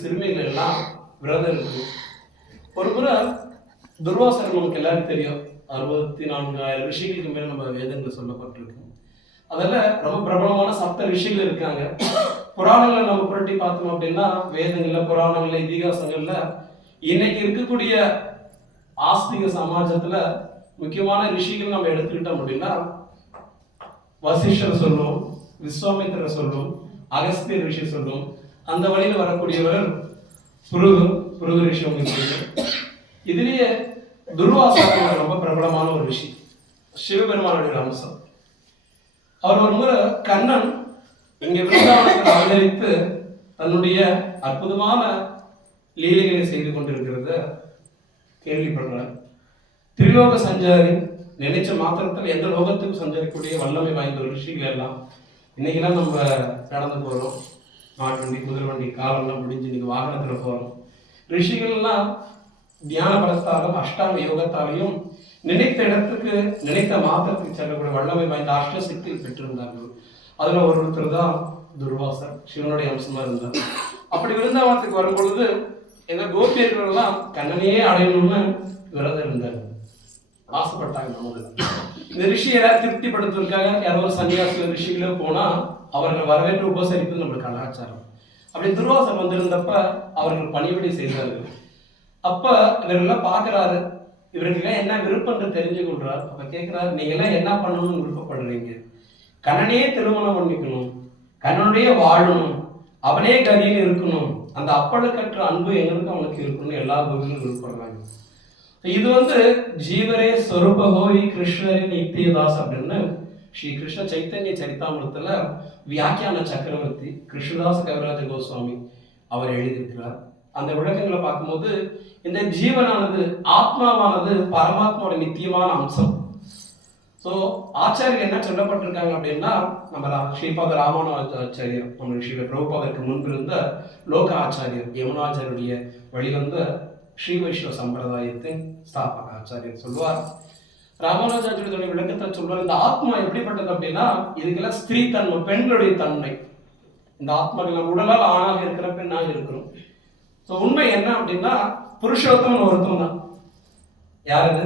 சிறுமிகள் எல்லாம் விரதம் இருக்கு. ஒரு முறை துர்வாசர் நமக்கு எல்லாரும் தெரியும், 64,000 ரிஷிகளுக்கு மேல நம்ம வேதங்கள் சொல்லப்பட்டிருக்கு. அதில் ரொம்ப பிரபலமான சப்த ரிஷிகள் இருக்காங்க. புராணங்களை நம்ம புரட்டி பார்த்தோம் அப்படின்னா, வேதங்கள்ல, புராணங்கள்ல, இதிகாசங்கள்ல இன்னைக்கு இருக்கக்கூடிய ஆஸ்திக சமாஜத்துல முக்கியமான ரிஷிகள் நம்ம எடுத்துக்கிட்டோம் அப்படின்னா, வசிஷ்டர் சொல்லும், விஸ்வாமித்திரர் சொல்லும், அகஸ்தியர் ரிஷி சொல்லும். அந்த வழியில் வரக்கூடியவர் புருகு ரிஷி உங்களுக்கு. இதுலயே துர்வாசர் ரொம்ப பிரபலமான ஒரு ரிஷி, சிவபெருமானுடைய அம்சம். அவர் ஒரு முறை கண்ணன் இங்க விருந்தாவனத்தில் அவதரித்து தன்னுடைய அற்புதமான லீலைகளை செய்து கொண்டிருக்கிறத கேள்விப்படுறார். திரிலோக சஞ்சாரி, நினைச்ச மாத்திரத்தில் எந்த லோகத்துக்கும் சஞ்சரிக்கக்கூடிய வல்லமை வாய்ந்த ஒரு ரிஷிகள் எல்லாம் இன்னைக்கெல்லாம் நம்ம நடந்து போறோம். மாட்டு வண்டி, குதிரை வண்டி, காலம்லாம் முடிஞ்சு இன்னைக்கு வாகனத்துல போறோம். ரிஷிகள்லாம் தியான பலத்தாலும் அஷ்டாங்க யோகத்தாலையும் நினைத்த இடத்துக்கு நினைத்த மாத்திரத்துக்கு செல்லக்கூடிய வல்லமை வாய்ந்த அஷ்ட சக்தி பெற்றிருந்தார்கள். அதுல ஒருத்தர் தான் துர்வாசர், சிவனுடைய அம்சமா இருந்தார். அப்படி விருந்தாவனத்துக்கு வரும் பொழுது எங்க கோபியர்கள் எல்லாம் கண்ணனையே அடையணும்னு விரதம் இருந்தார், ஆசைப்பட்டாங்க. இந்த ரிஷியை திருப்திப்படுத்துவதற்காக யாரோ சன்னியாசி ரிஷிகளோ போனா அவர்கள் வரவேற்று உபசரிப்பது நம்மளுக்கு கலாச்சாரம். அப்படி துர்வாசர் வந்திருந்தப்ப அவர்கள் பணிவிடை செய்தார்கள். அப்ப இவர்கள்லாம் பாக்குறாரு, இவர்களுக்கு என்ன விருப்பம் தெரிஞ்சு கொள்றார். அப்ப கேட்கிறாரு, நீங்க எல்லாம் என்ன பண்ணணும்னு விருப்பப்படுறீங்க? கண்ணனே திருமணம் பண்ணிக்கணும், கண்ணனுடைய வாழணும், அவனே கதியில் இருக்கணும், அந்த அப்பழுக்கற்ற அன்பு எங்களுக்கு அவனுக்கு இருக்கணும்னு எல்லா கோவிலும் விருப்பப்படுறாங்க. இது ஜீவரே சொரூபகோவி கிருஷ்ணரே நித்தியதாஸ் அப்படின்னு ஸ்ரீ கிருஷ்ண சைத்தன்ய சரிதாமிரத்துல வியாக்கியான சக்கரவர்த்தி கிருஷ்ணதாஸ் கவிராஜ கோஸ்வாமி அவர் எழுதியிருக்கிறார். அந்த விளக்கங்களை பார்க்கும்போது இந்த ஜீவனானது, ஆத்மாவானது பரமாத்மாவோட நித்தியமான அம்சம். ஸோ ஆச்சாரியர் என்ன சொல்லப்பட்டிருக்காங்க அப்படின்னா, நம்ம ஸ்ரீபாத ராமானுஜாச்சாரியர், நம்ம ஸ்ரீ பிரபுபாதருக்கு முன்பு இருந்த லோக ஆச்சாரியர் யமுனாச்சாரியருடைய வழிவந்த ஸ்ரீ வைஷ்ணவ சம்பிரதாயத்தின் ஸ்தாபக ஆச்சாரியர் சொல்லுவார். ராமானுஜாச்சாரியருடைய விளக்கத்தை சொல்வார், இந்த ஆத்மா எப்படிப்பட்டது அப்படின்னா, இதுக்கெல்லாம் ஸ்திரீ தன்மை, பெண்களுடைய தன்மை. இந்த ஆத்மாக்கள் நம்ம உடலால் ஆணாக இருக்கிற, பெண்ணாக இருக்கிறோம். உண்மை என்ன அப்படின்னா, புருஷோத்தமன் ஒருத்தம் தான். யாரு?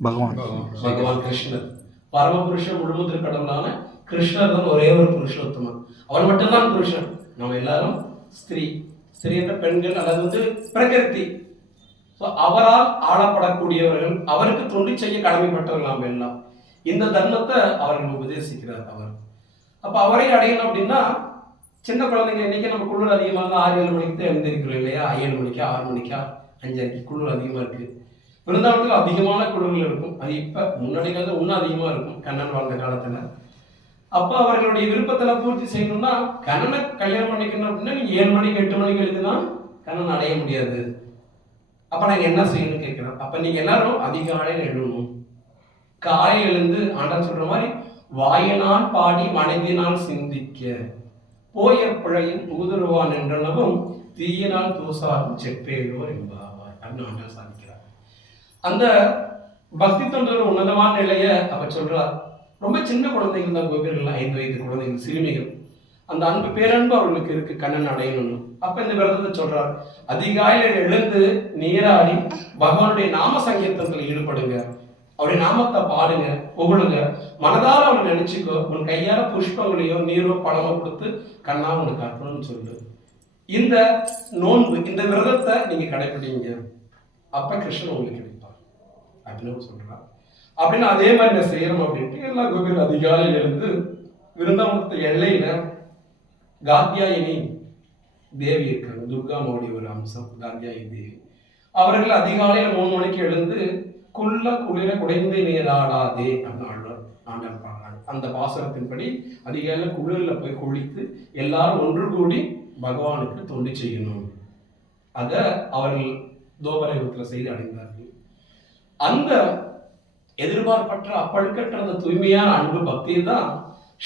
பகவான் கிருஷ்ணர். பரமபுருஷன், முழுமுதற் கடவுளான கிருஷ்ணர் தான் ஒரே ஒரு புருஷோத்தமன். அவன் மட்டும்தான் புருஷன். நம்ம எல்லாரும் ஸ்திரீ. ஸ்திரீ என்ற பெண்கள், அல்லது பிரகிருதி. அவரால் ஆளப்படக்கூடியவர்கள், அவருக்கு தொண்டு செய்ய கடமைப்பட்டவர்கள் நாம் எல்லாம். இந்த தர்மத்தை அவர்கள் உபதேசிக்கிறார் அவர். அப்ப அவரை அடையணும் அப்படின்னா, சின்ன குழந்தைங்க இன்னைக்கு நம்ம குளிர் அதிகமாக 6-7 மணிக்கு தான் எழுந்திருக்கிறோம் இல்லையா? 7 மணிக்கா 6 மணிக்கா 5:30 குளிர் அதிகமா இருக்கு. விருந்தாவனத்தில் அதிகமான குளிர்கள் இருக்கும். அது இப்ப முன்னாடிகள் இன்னும் அதிகமா இருக்கும், கண்ணன் வாழ்ந்த காலத்துல. அப்ப அவர்களுடைய விருப்பத்தெல்லாம் பூர்த்தி செய்யணும்னா, கண்ணனை கல்யாணம் பண்ணிக்கணும் அப்படின்னா, நீங்க 7 மணிக்கு 8 மணிக்கு எழுதுனா கண்ணன் அடைய முடியாது. அப்ப நாங்க என்ன செய்யணும்னு கேட்கிறோம். அப்ப நீங்க எல்லாரும் அதிகாலையில் எழுதணும். காலையில் எழுந்து ஆண்டாள் சொல்ற மாதிரி, வாயினால் பாடி மனைவினால் சிந்திக்க போய பிழையின் புகுதுருவான் என்றனவும் தீயினால் தூசாரும் செப்பேலோர் என்பாவார் அப்படின்னு ஆண்டாள் சாதிக்கிறார். அந்த பக்தி தொண்டர் உன்னதமான நிலைய அவர் சொல்றார். ரொம்ப சின்ன குழந்தைகள் தான் கோபியர்கள், 5 வயது குழந்தைகள், சிறுமிகள். அந்த அன்பு, பேரன்பு அவர்களுக்கு இருக்கு, கண்ணன் அடையணும்னு. அப்ப இந்த விரதத்தை சொல்றார், அதிகாலையில் எழுந்து நீராடி பகவானுடைய நாம சங்கீர்த்தனத்தில் ஈடுபடுங்க, அவருடைய நாமத்தை பாடுங்க, புகழுங்க, மனதால அவனை நினைச்சுக்கோ, உன் கையால புஷ்பங்களையோ நீரோ பழமோ கொடுத்து கண்ணா உனக்கு அர்ப்பணம்னு சொல்லு. இந்த நோன்பு, இந்த விரதத்தை நீங்க கடைபிடிங்க, அப்ப கிருஷ்ணன் உங்களுக்கு கிடைப்பார் அப்படின்னு சொல்றான். அப்படின்னு அதே மாதிரி நான் செய்யறோம் அப்படின்ட்டு எல்லா கோபிகள் அதிகாலையில் இருந்து விருந்தாவனத்து எல்லையில காத்யாயினி தேவி இருக்காங்க, துர்காமாவுடைய ஒரு அம்சம் காத்யாயினி தேவி. அவர்கள் அதிகாலையில 3 மணிக்கு எழுந்து குள்ள குளிர குடைந்து நீராடாதே அப்படின்னு ஆண்டாள் பாடுறாங்க. அந்த பாசனத்தின்படி அதிகாலையில குளிர்ல போய் குளித்து எல்லாரும் ஒன்று கூடி பகவானுக்கு தொண்டு செய்யணும். அத அவர்கள் தோபரயுகத்துல செய்து அடைந்தார்கள். அந்த எதிர்பார்ப்பற்ற அப்பழுக்கற்ற அந்த தூய்மையான அன்பு பக்தி தான்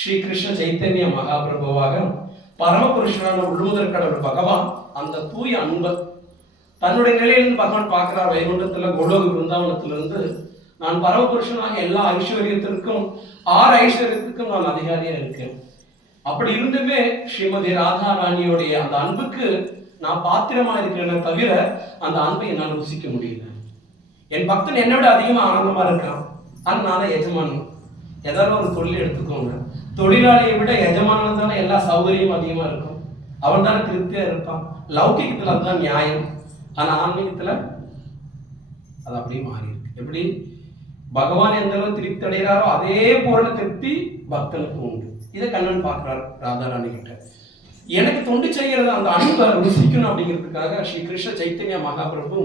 ஸ்ரீ கிருஷ்ண சைத்தன்ய மகாபிரபுவாக பரமபுருஷனான முழுமுதற் கடவுள் பகவான் அந்த தூய அன்பை தன்னுடைய நிலையிலிருந்து பகவான் பார்க்கிறார். வைகுண்டத்துல கோலோக பிருந்தாவனத்திலிருந்து நான் பரமபுருஷனாக எல்லா ஐஸ்வர்யத்திற்கும் 6 ஐஸ்வர்யத்துக்கும் நான் அதிகாரியா இருக்கேன். அப்படி இருந்துமே ஸ்ரீமதி ராதா ராணியோடைய அந்த அன்புக்கு நான் பாத்திரமா இருக்கிறேன் தவிர அந்த அன்பை என்னால் ருசிக்க முடியல. என் பக்தன் என்னை விட அதிகமா ஆனந்தமா இருக்கான், அதனால எஜமானன். ஏதாவது ஒரு தொழில் எடுத்துக்கோங்க, தொழிலாளியை விட எஜமானன் தானே எல்லா சௌகரியமும் அதிகமா இருக்கும், அவன் தானே திருப்தியா இருப்பான். லௌகிகத்துல அதுதான் நியாயம். ஆனா ஆன்மீகத்துல அது அப்படியே மாறி இருக்கு. எப்படி பகவான் எந்த அளவு திருப்தி அடைகிறாரோ அதே போல திருப்தி பக்தனுக்கு உண்டு. இதை கண்ணன் பார்க்கிறார் ராதாராணி கிட்ட. எனக்கு தொண்டு செய்யறது அந்த அன்பை ருசிக்கணும் அப்படிங்கிறதுக்காக ஸ்ரீ கிருஷ்ண சைத்தன்ய மகாபிரபு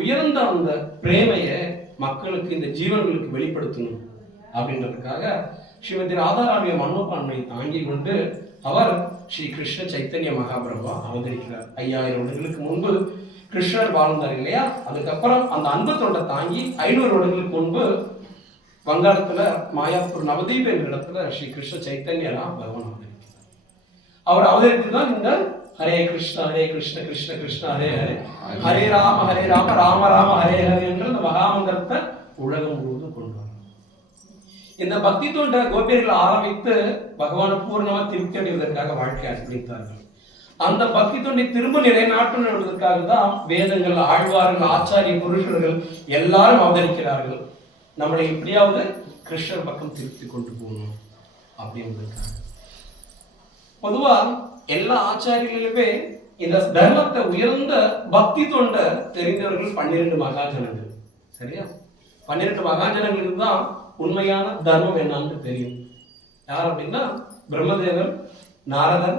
உயர்ந்த அந்த பிரேமையை மக்களுக்கு, இந்த ஜீவன்களுக்கு வெளிப்படுத்தணும் அப்படின்றதுக்காக ஸ்ரீமதி ராதாராணிய மனோபான்மையை தாங்கி கொண்டு அவர் ஸ்ரீ கிருஷ்ண சைத்தன்ய மகாபிரபா அவதரிக்கிறார். 5000 வருடங்களுக்கு முன்பு கிருஷ்ணர் வாழ்ந்தார் இல்லையா? அதுக்கப்புறம் அந்த அன்பு தொண்டை தாங்கி 500 வருடங்களுக்கு முன்பு வங்காளத்துல மாயாப்பூர் நவதீப் என்ற இடத்துல ஸ்ரீ கிருஷ்ண சைத்தன்யரா பகவான் அவதரிக்கிறார். அவர் அவதரித்துதான் இந்த ஹரே கிருஷ்ண கிருஷ்ண கிருஷ்ண ஹரே ஹரே, ஹரே ராம ராம ராம ஹரே ஹரே என்ற அந்த மகாமந்திரத்தை உலகம் முழுவதும் கொண்டு வர. இந்த பக்தி தொண்ட கோபியர்கள் ஆரம்பித்து பகவானை பூர்ணமா திருப்தி அடைவதற்காக வாழ்க்கை அர்ப்பணித்தார்கள். அந்த பக்தி தொண்டை திரும்ப நிலைநாட்டுவதற்காக தான் வேதங்கள், ஆழ்வார்கள், ஆச்சாரிய புருஷர்கள் எல்லாரும் அவதரிக்கிறார்கள். நம்மளை எப்படியாவது கிருஷ்ணர் பக்கம் திருப்தி கொண்டு போகணும் அப்படின்றதுக்காக. பொதுவா எல்லா ஆச்சாரியர்களுமே இந்த தர்மத்தை, உயர்ந்த பக்தி தொண்டை தெரிந்தவர்கள் 12 மகாஜனங்கள். சரியா? 12 மகாஜனங்களுக்கு தான் உண்மையான தர்மம் என்னன்னு தெரியும். யார் அப்படின்னா பிரம்மதேவர், நாரதர்,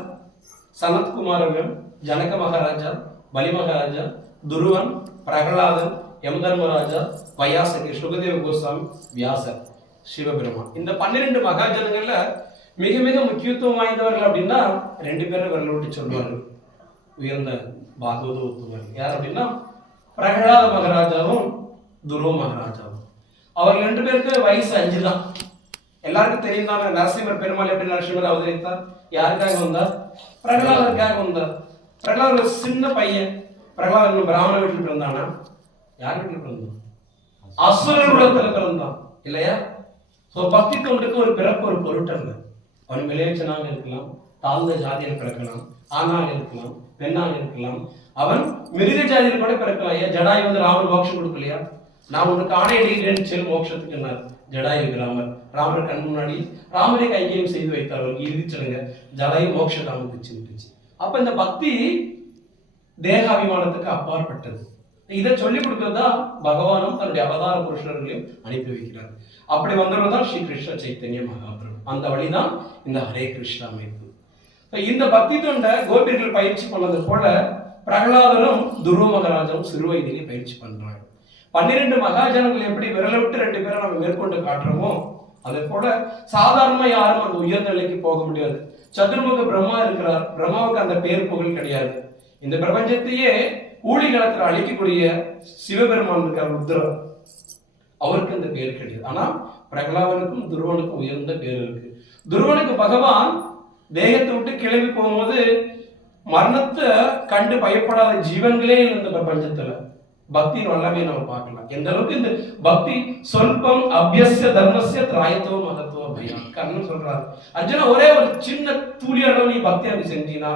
சனத்குமாரர்கள், ஜனக மகாராஜா, பலி மகாராஜா, துருவன், பிரகலாதன், யம தர்மராஜா, வயாசகி, சுகதேவ கோஸ்வாமி, வியாசர், சிவபெருமான். இந்த 12 மகாஜனங்கள்ல மிக மிக முக்கியத்துவம் வாய்ந்தவர்கள் அப்படின்னா 2 பேரை வரல விட்டு சொல்வார்கள், உயர்ந்த பாகவத ஒத்துவர்கள். யார் அப்படின்னா பிரகலாத மகாராஜாவும் துருவ மகாராஜாவும். அவர்கள் 2 பேருக்கு வயசு 5 தான். எல்லாருக்கும் தெரியும் தானே, நரசிம்மர் பெருமாள் எப்படி நரசிம்மர் அவதரித்தார்? யாருக்காக வந்தார்? பிரகலாதருக்காக வந்தார். பிரகலாதர் ஒரு சின்ன பையன். பிரகலாதன் பிராமண வீட்டுக்கு பிறந்தானா? யார் வீட்டுக்கு பிறந்தான்? அசுரர் உலகத்துல பிறந்தான் இல்லையா? பக்தி தொண்டுக்கு ஒரு பிறப்பு ஒரு பொருட்டல்ல. அவன் விளையச்சனாக இருக்கலாம், தாழ்ந்த ஜாதியில் பிறக்கலாம், ஆணாக இருக்கலாம், பெண்ணாக இருக்கலாம், அவன் மிருக ஜாதியில் கூட பிறக்கலாம். ஏன் ஜடாயு வந்து ராமர் மோட்சம் கொடுக்கலையா? நான் உனக்கு ஆணை இடையிலேன்னு செல் மோட்சத்துக்கு என்ன ஜடாயு ராமர், ராமர் கண் முன்னாடி ராமரை கைகேயம் செய்து வைத்தார். அவருக்கு இறுதிச்சலுங்க ஜடாயு மோட்சத்தை சென்றுச்சு. அப்ப இந்த பக்தி தேகாபிமானத்துக்கு அப்பாற்பட்டது. இதை சொல்லிக் கொடுக்கிறதா பகவானும் தன்னுடைய அவதார புருஷர்களையும் அனுப்பி வைக்கிறார். அப்படி வந்தவர் தான் ஸ்ரீ கிருஷ்ண சைத்தன்ய மகாபிரபு. அந்த வழிதான் இந்த ஹரே கிருஷ்ணா அமைப்பு. இந்த பக்தி தொண்டை கோபியர்கள் பயிற்சி பண்ணது போல பிரகலாதனும் துருவ மகாராஜாவும் சிறு வயதிலே பயிற்சி பண்றாங்க. 12 மகாஜனங்கள் எப்படி விரல விட்டு 2 பேரை நம்ம மேற்கொண்டு காட்டுறோமோ அதே போல சாதாரணமா யாரும் அந்த உயர்ந்த நிலைக்கு போக முடியாது. சதுர்முக பிரம்மா இருக்கிறார். பிரம்மாவுக்கு அந்த பேர் புகழ் கிடையாது. இந்த பிரபஞ்சத்தையே ஊழிகளத்தில் அழிக்கக்கூடிய சிவபெருமான் இருக்கார், ருத்ரர், அவருக்கு அந்த பேர் கிடையாது. ஆனா பிரகலாதனுக்கும் துருவனுக்கும் உயர்ந்த பேர் இருக்கு. துருவனுக்கு பகவான் தேகத்தை விட்டு கிளம்பி போகும்போது மரணத்தை கண்டு பயப்படாத ஜீவன்களே இந்த பிரபஞ்சத்துல பக்தியின் வல்லமையை நம்ம பார்க்கலாம். எந்த அளவுக்கு இந்த பக்தி சொல்பம் அபியஸ்ய தர்மஸ்ய திராயத்துவம் மகத்துவம் பயம். கண்ணன் சொல்றாரு, அர்ஜுனா ஒரே ஒரு சின்ன தூளி அளவு நீ பக்தி அப்படி செஞ்சீங்கன்னா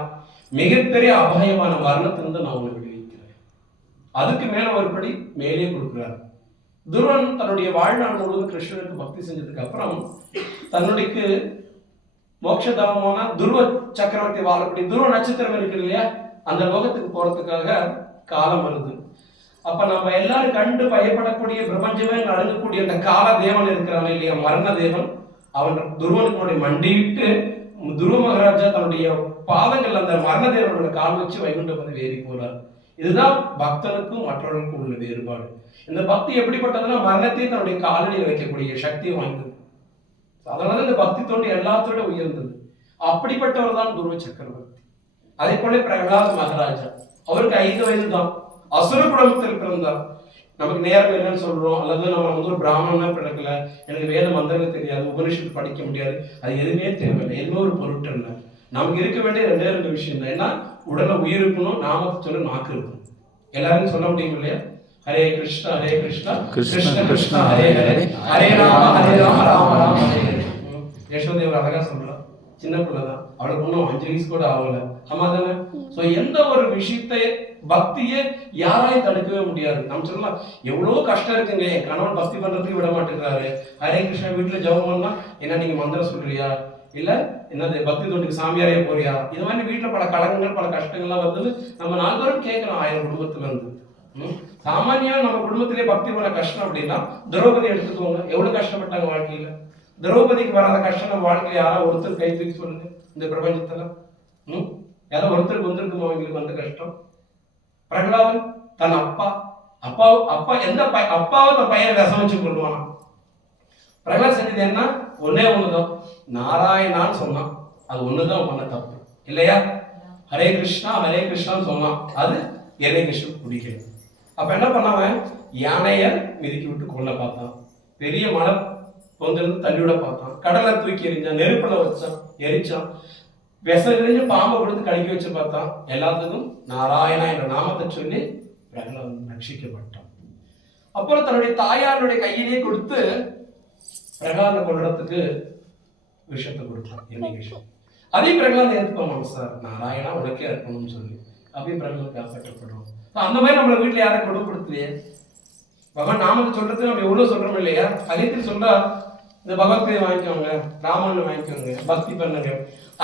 மிகப்பெரிய அபாயமான மரணத்திலிருந்து நான் உனக்கு விடுவிக்கிறேன். அதுக்கு மேல ஒருபடி மேலே கொடுக்கிறார். துருவன் தன்னுடைய வாழ்நாள் முழுவதும் கிருஷ்ணனுக்கு பக்தி செஞ்சதுக்கு அப்புறம் தன்னுடைய மோட்சதாமமான துருவ சக்கரவர்த்தி வாழக்கூடிய துருவ நட்சத்திரம் இருக்கு இல்லையா, அந்த லோகத்துக்கு போறதுக்காக காலம் வருது. அப்ப நம்ம எல்லாரும் கண்டு பயப்படக்கூடிய பிரபஞ்சமே நடக்கக்கூடிய அந்த கால தேவன் இருக்கிறான் இல்லையா, மரண தேவன், அவன் துருவனுக்கு மண்டிவிட்டு துருவ மகாராஜா தன்னுடைய பாதங்கள் அந்த மரண தேவனோட கால் வச்சு வைகுண்ட பதவி ஏறி போறார். இதுதான் பக்தனுக்கும் மற்றவர்களுக்கும் உள்ள வேறுபாடு. இந்த பக்தி எப்படிப்பட்டதுன்னா மரணத்தையும் தன்னுடைய காலடியில் வைக்கக்கூடிய சக்தியை வாய்ந்தது. அதனால இந்த பக்தி தொண்டு எல்லாத்தோட உயர்ந்தது. அப்படிப்பட்டவர் தான் துருவ சக்கரவர்த்தி. அதே போல பிரகலாத மகாராஜா, அவருக்கு 5 வயது தான், அசுர குடும்பத்தில் பிறந்தார். நமக்கு நேரம் என்னன்னு சொல்றோம், அல்லது நம்ம வந்து ஒரு பிராமணனா பிறக்கல, எனக்கு வேத மந்திரங்கள் தெரியாது, உபனிஷத்து படிக்க முடியாது, அது எதுவுமே தேவையில்லை, எதுவுமே ஒரு பொருட்கள் இல்லை. நமக்கு இருக்க வேண்டிய 2 விஷயம் தான். ஏன்னா உடனே உயிர் இருக்கணும், நாமத்தை சொல்ல நாக்கு இருக்கணும். எல்லாரும் சொல்ல முடியும் இல்லையா? ஹரே கிருஷ்ணா கிருஷ்ண கிருஷ்ணா ஹரே ஹரே, ஹரே ராம ராம ராம ஹரே ஹரே. யசோதேவர் அழகா சொல்றான், சின்ன பிள்ளைதான், அவளுக்கு இன்னும் 5 வயசு கூட ஆகல. ஆமா தானே? சோ எந்த ஒரு விஷயத்தை பக்தியை யாராலையும் தடுக்கவே முடியாது. நம்ம சொல்லலாம் எவ்வளவு கஷ்டம் இருக்குங்க, என் கணவன் பக்தி பண்றதுக்கு விட மாட்டேங்கிறாரு, ஹரே கிருஷ்ணா வீட்டுல ஜெபம் பண்ணா என்ன நீங்க மந்திரம் சொல்றியா, இல்ல என்னது பக்தி தொண்டுக்கு சாமியாரே போறியா, இது மாதிரி வீட்டுல பல கலங்கங்கள் பல கஷ்டங்கள்லாம் வந்து நம்ம நால்வரும் கேட்கணும் 1000 குடும்பத்துல இருந்து. சாமானியா நம்ம குடும்பத்திலே பக்தி பண்ண கஷ்டம் அப்படின்னா திரௌபதி எடுத்துக்கோங்க, எவ்வளவு கஷ்டப்பட்டாங்க வாழ்க்கையில. திரௌபதிக்கு வராத கஷ்டம் நம்ம வாழ்க்கையில யாராவது ஒருத்தர் கை தூக்கி சொல்லுங்க இந்த பிரபஞ்சத்துல. யாரோ ஒருத்தருக்கு வந்திருக்குமா அவங்களுக்கு வந்த கஷ்டம்? பிரகலாதன் தன் அப்பா எந்த அப்பாவை தன் பையனை விஷம் வச்சு கொள்வானா? பிரகலாத் செஞ்சது என்ன? ஒன்னே ஒண்ணுதான், நாராயணான்னு சொன்னான். அது ஒண்ணுதான் பண்ண தப்பு இல்லையா? ஹரே கிருஷ்ணான்னு சொன்னான், அது ஹரே கிருஷ்ணன் பிடிக்கல. அப்ப என்ன பண்ணாவன்? யானைய மிதிக்கி விட்டு கொல்ல பார்த்தான், பெரிய மலை பொந்திலிருந்து தள்ளிவிட பார்த்தான், கடலை தூக்கி எரிஞ்சான், நெருப்புல வச்சான் எரிச்சான், விஷம் எரிஞ்சு பாம்பை கொடுத்து கடிக்க வச்சு பார்த்தான். எல்லாத்துக்கும் நாராயணா என்ற நாமத்தை சொல்லி பிரகலாதன் ரட்சிக்கப்பட்டான். அப்புறம் தன்னுடைய தாயாருடைய கையிலேயே கொடுத்து பிரகலாத கொள்றதுக்கு விஷயத்தை கொடுத்தான், என்ன விஷயம். அதே பிரகலாதம் ஏற்போம் சார், நாராயணா உனக்கே இருக்கணும்னு சொல்லி அப்படியே பிரகலாதம் காப்பாற்றப்படுறோம். அந்த மாதிரி நம்மள வீட்டுல யாரும் கொடுப்படுத்தலையே. பகவான் நாமத்தை சொல்றது நம்ம எவ்வளவு சொல்றோம் இல்லையா? அதேத்தில் சொல்றா, இந்த பகவத்கீதை வாங்கிக்கோங்க, ராமாயணம் வாங்கிக்கோங்க, பக்தி பண்ணுங்க.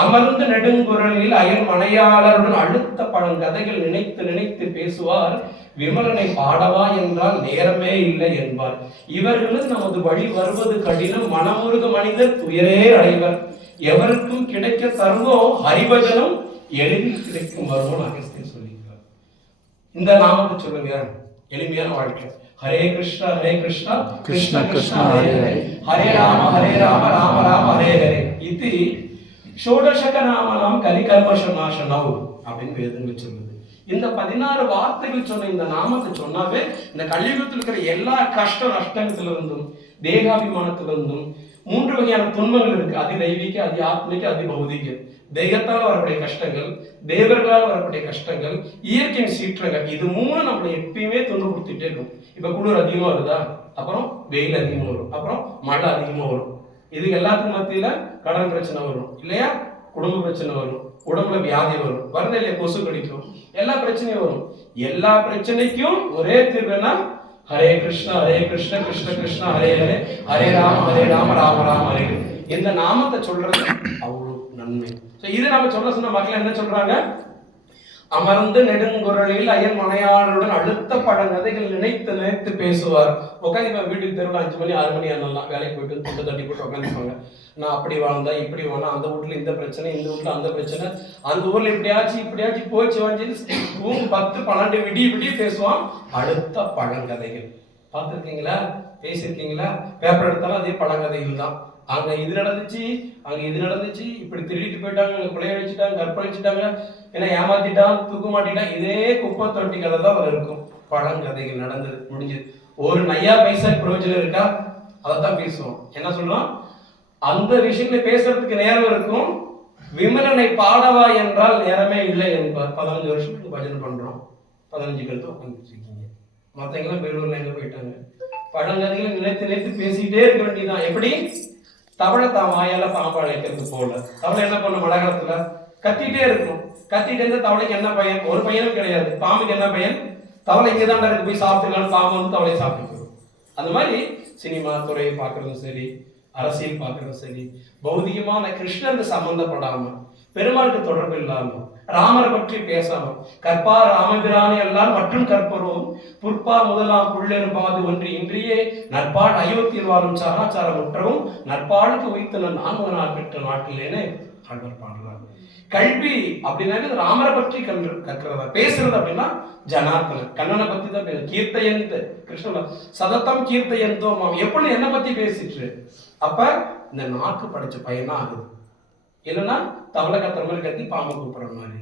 அமர்ந்த நெடுங்குரலில் அயல் மனையாளருடன் அழுத்த பழங்கதைகள் நினைத்து நினைத்து பேசுவார், விமலனை பாடவா என்றால் நேரமே இல்லை என்பார். இவர்களும் நமது வழி வருவது கடினம், மனமுருக மனிதர் துயரே அடைவர். எவருக்கும் கிடைக்க தருவோ ஹரிபஜனம் எளிதில் கிடைக்கும் வருவோம் அகஸ்தியர் சொல்லியிருக்கார். இந்த நாமத்தை சொல்லுங்க, எளிமையான வாழ்க்கை. ஹரே கிருஷ்ணா கிருஷ்ண கிருஷ்ண ஹரே ஹரே, ஹரே ராம ராம ராம ஹரே ஹரே. இது ஷோடசக நாமனாம் கலிகல்மஷநாசனவ் அப்படின்னு வேதங்கள் சொல்லுது. இந்த 16 வார்த்தைகள் சொன்ன இந்த நாமத்தை சொன்னாவே இந்த கலியுகத்தில் இருக்கிற எல்லா கஷ்ட நஷ்டத்துல இருந்தும் தேகாபிமானத்துல இருந்தும் 3 வகையான துன்பங்கள் இருக்கு. அதி தெய்வீக, அதி ஆத்மிக, அதி பௌதிக. தெய்வத்தால் வரக்கூடிய கஷ்டங்கள், தேவர்களால் வரக்கூடிய கஷ்டங்கள், இயற்கையின் சீற்றங்கள், இது 3 நம்மளை எப்பயுமே துன்பப்படுத்திட்டே இருக்கும். இப்ப குளிர் அதிகமா வருதா, அப்புறம் வெயில் அதிகமா வரும், அப்புறம் மழை அதிகமா வரும். இது எல்லாத்துக்கும் மத்தியில கடன் பிரச்சனை வரும் இல்லையா, குடும்ப பிரச்சனை வரும், உடம்புல வியாதி வரும், வருது இல்லையா, கொசு கடிக்கும், எல்லா பிரச்சனையும் வரும். எல்லா பிரச்சனைக்கும் ஒரே தீர்வுனா ஹரே கிருஷ்ணா கிருஷ்ண கிருஷ்ண ஹரே ஹரே, ஹரே ராம ராம ராம ஹரே. இந்த நாமத்தை சொல்றது அவ்வளவு நன்மை. இது நம்ம சொன்ன மக்கள் என்ன சொல்றாங்க? அமர்ந்து நெடுங்குரலில் அயல் மனையாளருடன் அழுத்த பழங்கதைகள் நினைத்து நினைத்து பேசுவார். உட்காந்து இப்ப வீட்டுக்கு தெருவில் 5 மணி 6 மணி ஆனாலாம் வேலைக்கு போயிட்டு துண்டு தட்டி போட்டு உட்காந்துருப்பாங்க. நான் அப்படி வாழ்ந்தா இப்படி வாழ்ந்தா, அந்த வீட்டுல இந்த பிரச்சனை, இந்த வீட்டுல அந்த பிரச்சனை, அந்த ஊர்ல இப்படியாச்சு போச்சு வந்து 10 12 விடிய பேசுவான். அடுத்த பழங்கதைகள் பார்த்துருக்கீங்களா, பேசியிருக்கீங்களா? பேப்பர் எடுத்தாலும் அதே பழங்கதைகள் தான். அங்க இது நடந்துச்சு, அங்க இது நடந்துச்சு, இப்படி திருடிட்டு போயிட்டாங்க, கொலைய அடிச்சுட்டாங்க, கற்பழிச்சுட்டாங்க, ஏன்னா ஏமாத்திட்டான், தூக்க மாட்டிட்டான், இதே குப்பை தொட்டி கதை தான் இருக்கும். பழங்கதைகள் நடந்தது, முடிஞ்சது. ஒரு நையா பைசா பிரயோஜனம் இருக்கா? அதைத்தான் பேசுவோம். என்ன சொல்றோம்? அந்த விஷயங்களை பேசுறதுக்கு நேரம் இருக்கும். விமலனை பாடவா என்றால் நேரமே இல்லை என்பார். 15 வருஷத்துக்கு பஜனை பண்றோம், 15 பேர் தான் உட்காந்துருக்கீங்க. மத்தவங்களாம் வேலூர்ல எங்க போயிட்டாங்க. பழங்கதைகளை நினைத்து நினைத்து பேசிக்கிட்டே இருக்க வேண்டியதான். எப்படி தவளை தான் வாயால பாம்பு அழைக்கிறது போல. தவளை என்ன பண்ண மழை காலத்துல கத்திட்டே இருக்கும். கத்திட்டே இருந்தா தவளைக்கு என்ன பயன்? ஒரு பயனும் கிடையாது. பாம்புக்கு என்ன பயன்? தவளை இங்கதான் இருக்கு, போய் சாப்பிட்டுக்கலாம், பாம்பு வந்து தவளை சாப்பிட்டு. அந்த மாதிரி சினிமா துறையை பார்க்கறதும் சரி, அரசியல் பார்க்கறதும் சரி, பௌதிகமான கிருஷ்ணருக்கு சம்பந்தப்படாம, பெருமாளுக்கு தொடர்பு இல்லாம, ராமரை பற்றி பேசாம, கற்பா ராமபிரானி எல்லாம் மற்றும் கற்பரோம் புற்பா முதலாம் புள்ளெரும்பாது ஒன்று இன்றியே நற்பாடு அயோத்தியில் வாழும் சராச்சாரம் உற்றவும் நற்பாடுக்கு வைத்து நான் நாள் பெற்ற நாட்டிலேன்னு ஆழ்வார் பாடுறாங்க. கல்வி அப்படின்னாவே ராமரை பற்றி கற்கிறதா, பேசுறது அப்படின்னா ஜனார்த்தனன் கண்ணனை பத்தி தான் பேச. கீர்த்தையந்து கிருஷ்ணன் சதத்தம் கீர்த்தையந்தோ எப்படி என்ன பத்தி பேசிட்டு, அப்ப இந்த நாக்கு படைச்ச பையனா ஆகுது. இல்லைன்னா தவளை கத்துற மாதிரி கத்தி பாம்பு கூப்பிடுற மாதிரி.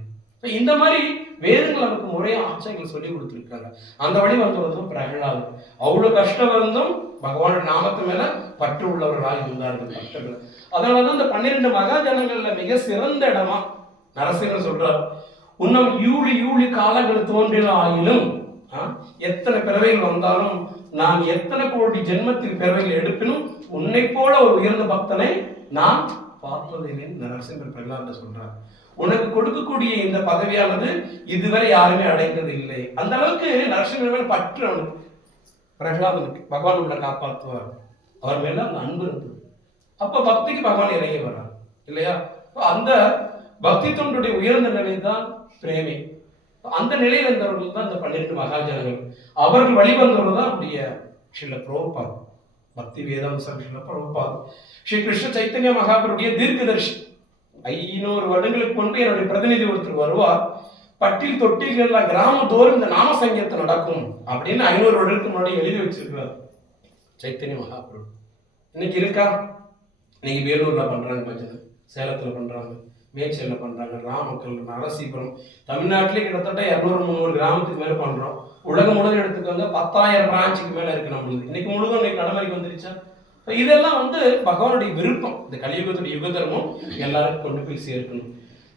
இந்த மாதிரி வேதங்கள் நமக்கு முறைய ஆச்சரியங்கள் சொல்லி கொடுத்துருக்காங்க. அந்த வழி வந்தவர்தான் பிரகலாதன். அவ்வளவு கஷ்டம் இருந்தும் பகவானோட நாமத்து மேல பற்று உள்ளவர்களாக இருந்தார்கள் பக்தர்கள். அதனாலதான் இந்த 12 மகாஜனங்கள்ல மிக சிறந்த இடமா நரசிம்மர் சொல்றார், உன்னம் யூழி காலங்கள் தோன்றின ஆயினும், எத்தனை பிறவைகள் வந்தாலும், நான் எத்தனை கோடி ஜென்மத்தில் பிறவைகள் எடுப்பினும் உன்னை போல ஒரு உயர்ந்த பக்தனை நான் பார்த்ததில்லை நரசிம்மர் பிரகலாத சொல்றார். உனக்கு கொடுக்கக்கூடிய இந்த பதவியானது இதுவரை யாருமே அடைந்தது இல்லை. அந்த அளவுக்கு நரசிம்மர் மேல் பற்று அவனுக்கு, பிரகலாதனுக்கு. பகவான் உள்ள காப்பாற்றுவார், அவர் மேல அந்த அன்பு இருந்தது. அப்ப பக்திக்கு பகவான் இறங்கி வர்றார் இல்லையா? அந்த பக்தி தொண்டுடைய உயர்ந்த நிலை தான் பிரேமை. அந்த நிலையில் இருந்தவர்கள் தான் இந்த 12 மகாஜனங்கள். அவர்கள் வழிவந்தவர்கள் தான் நம்முடைய ஸ்ரீல பிரபுபாத், பக்தி வேதாந்த ஸ்ரீல பிரபுபாத், ஸ்ரீ கிருஷ்ண சைத்தன்ய மகாபுருடைய தீர்க்கதர்ஷி. 500 வருடங்களுக்கு முன்பு என்னுடைய பிரதிநிதி ஒருத்தர் வருவார், பட்டில் தொட்டில்கள்ல கிராமம் தோறும் இந்த நாம சங்கீதம் நடக்கும் அப்படின்னு 500 வருடத்துக்கு முன்னாடி எழுதி வச்சிருக்கிறார் சைத்தன்ய மகாபுரு. இன்னைக்கு இருக்கா? இன்னைக்கு வேலூர்ல பண்றாங்க பஜனை, சேலத்துல பண்றாங்க, மேச்சேரியில பண்றாங்க, ராமக்கல், நரசீபுரம், தமிழ்நாட்டிலே கிட்டத்தட்ட 200-300 கிராமத்துக்கு மேல பண்றோம். உலகம் முழுவதும் எடுத்துக்கோங்க, 10,000 பிரான்ச்சுக்கு மேல இருக்கு நம்மளுக்கு. இன்னைக்கு முழுவதும் இன்னைக்கு நடைமுறைக்கு வந்துருச்சா? இதெல்லாம் பகவானுடைய விருப்பம். இந்த கலியுகத்துடைய யுக தர்மம் எல்லாருக்கும் கொண்டு போய் சேர்க்கணும்.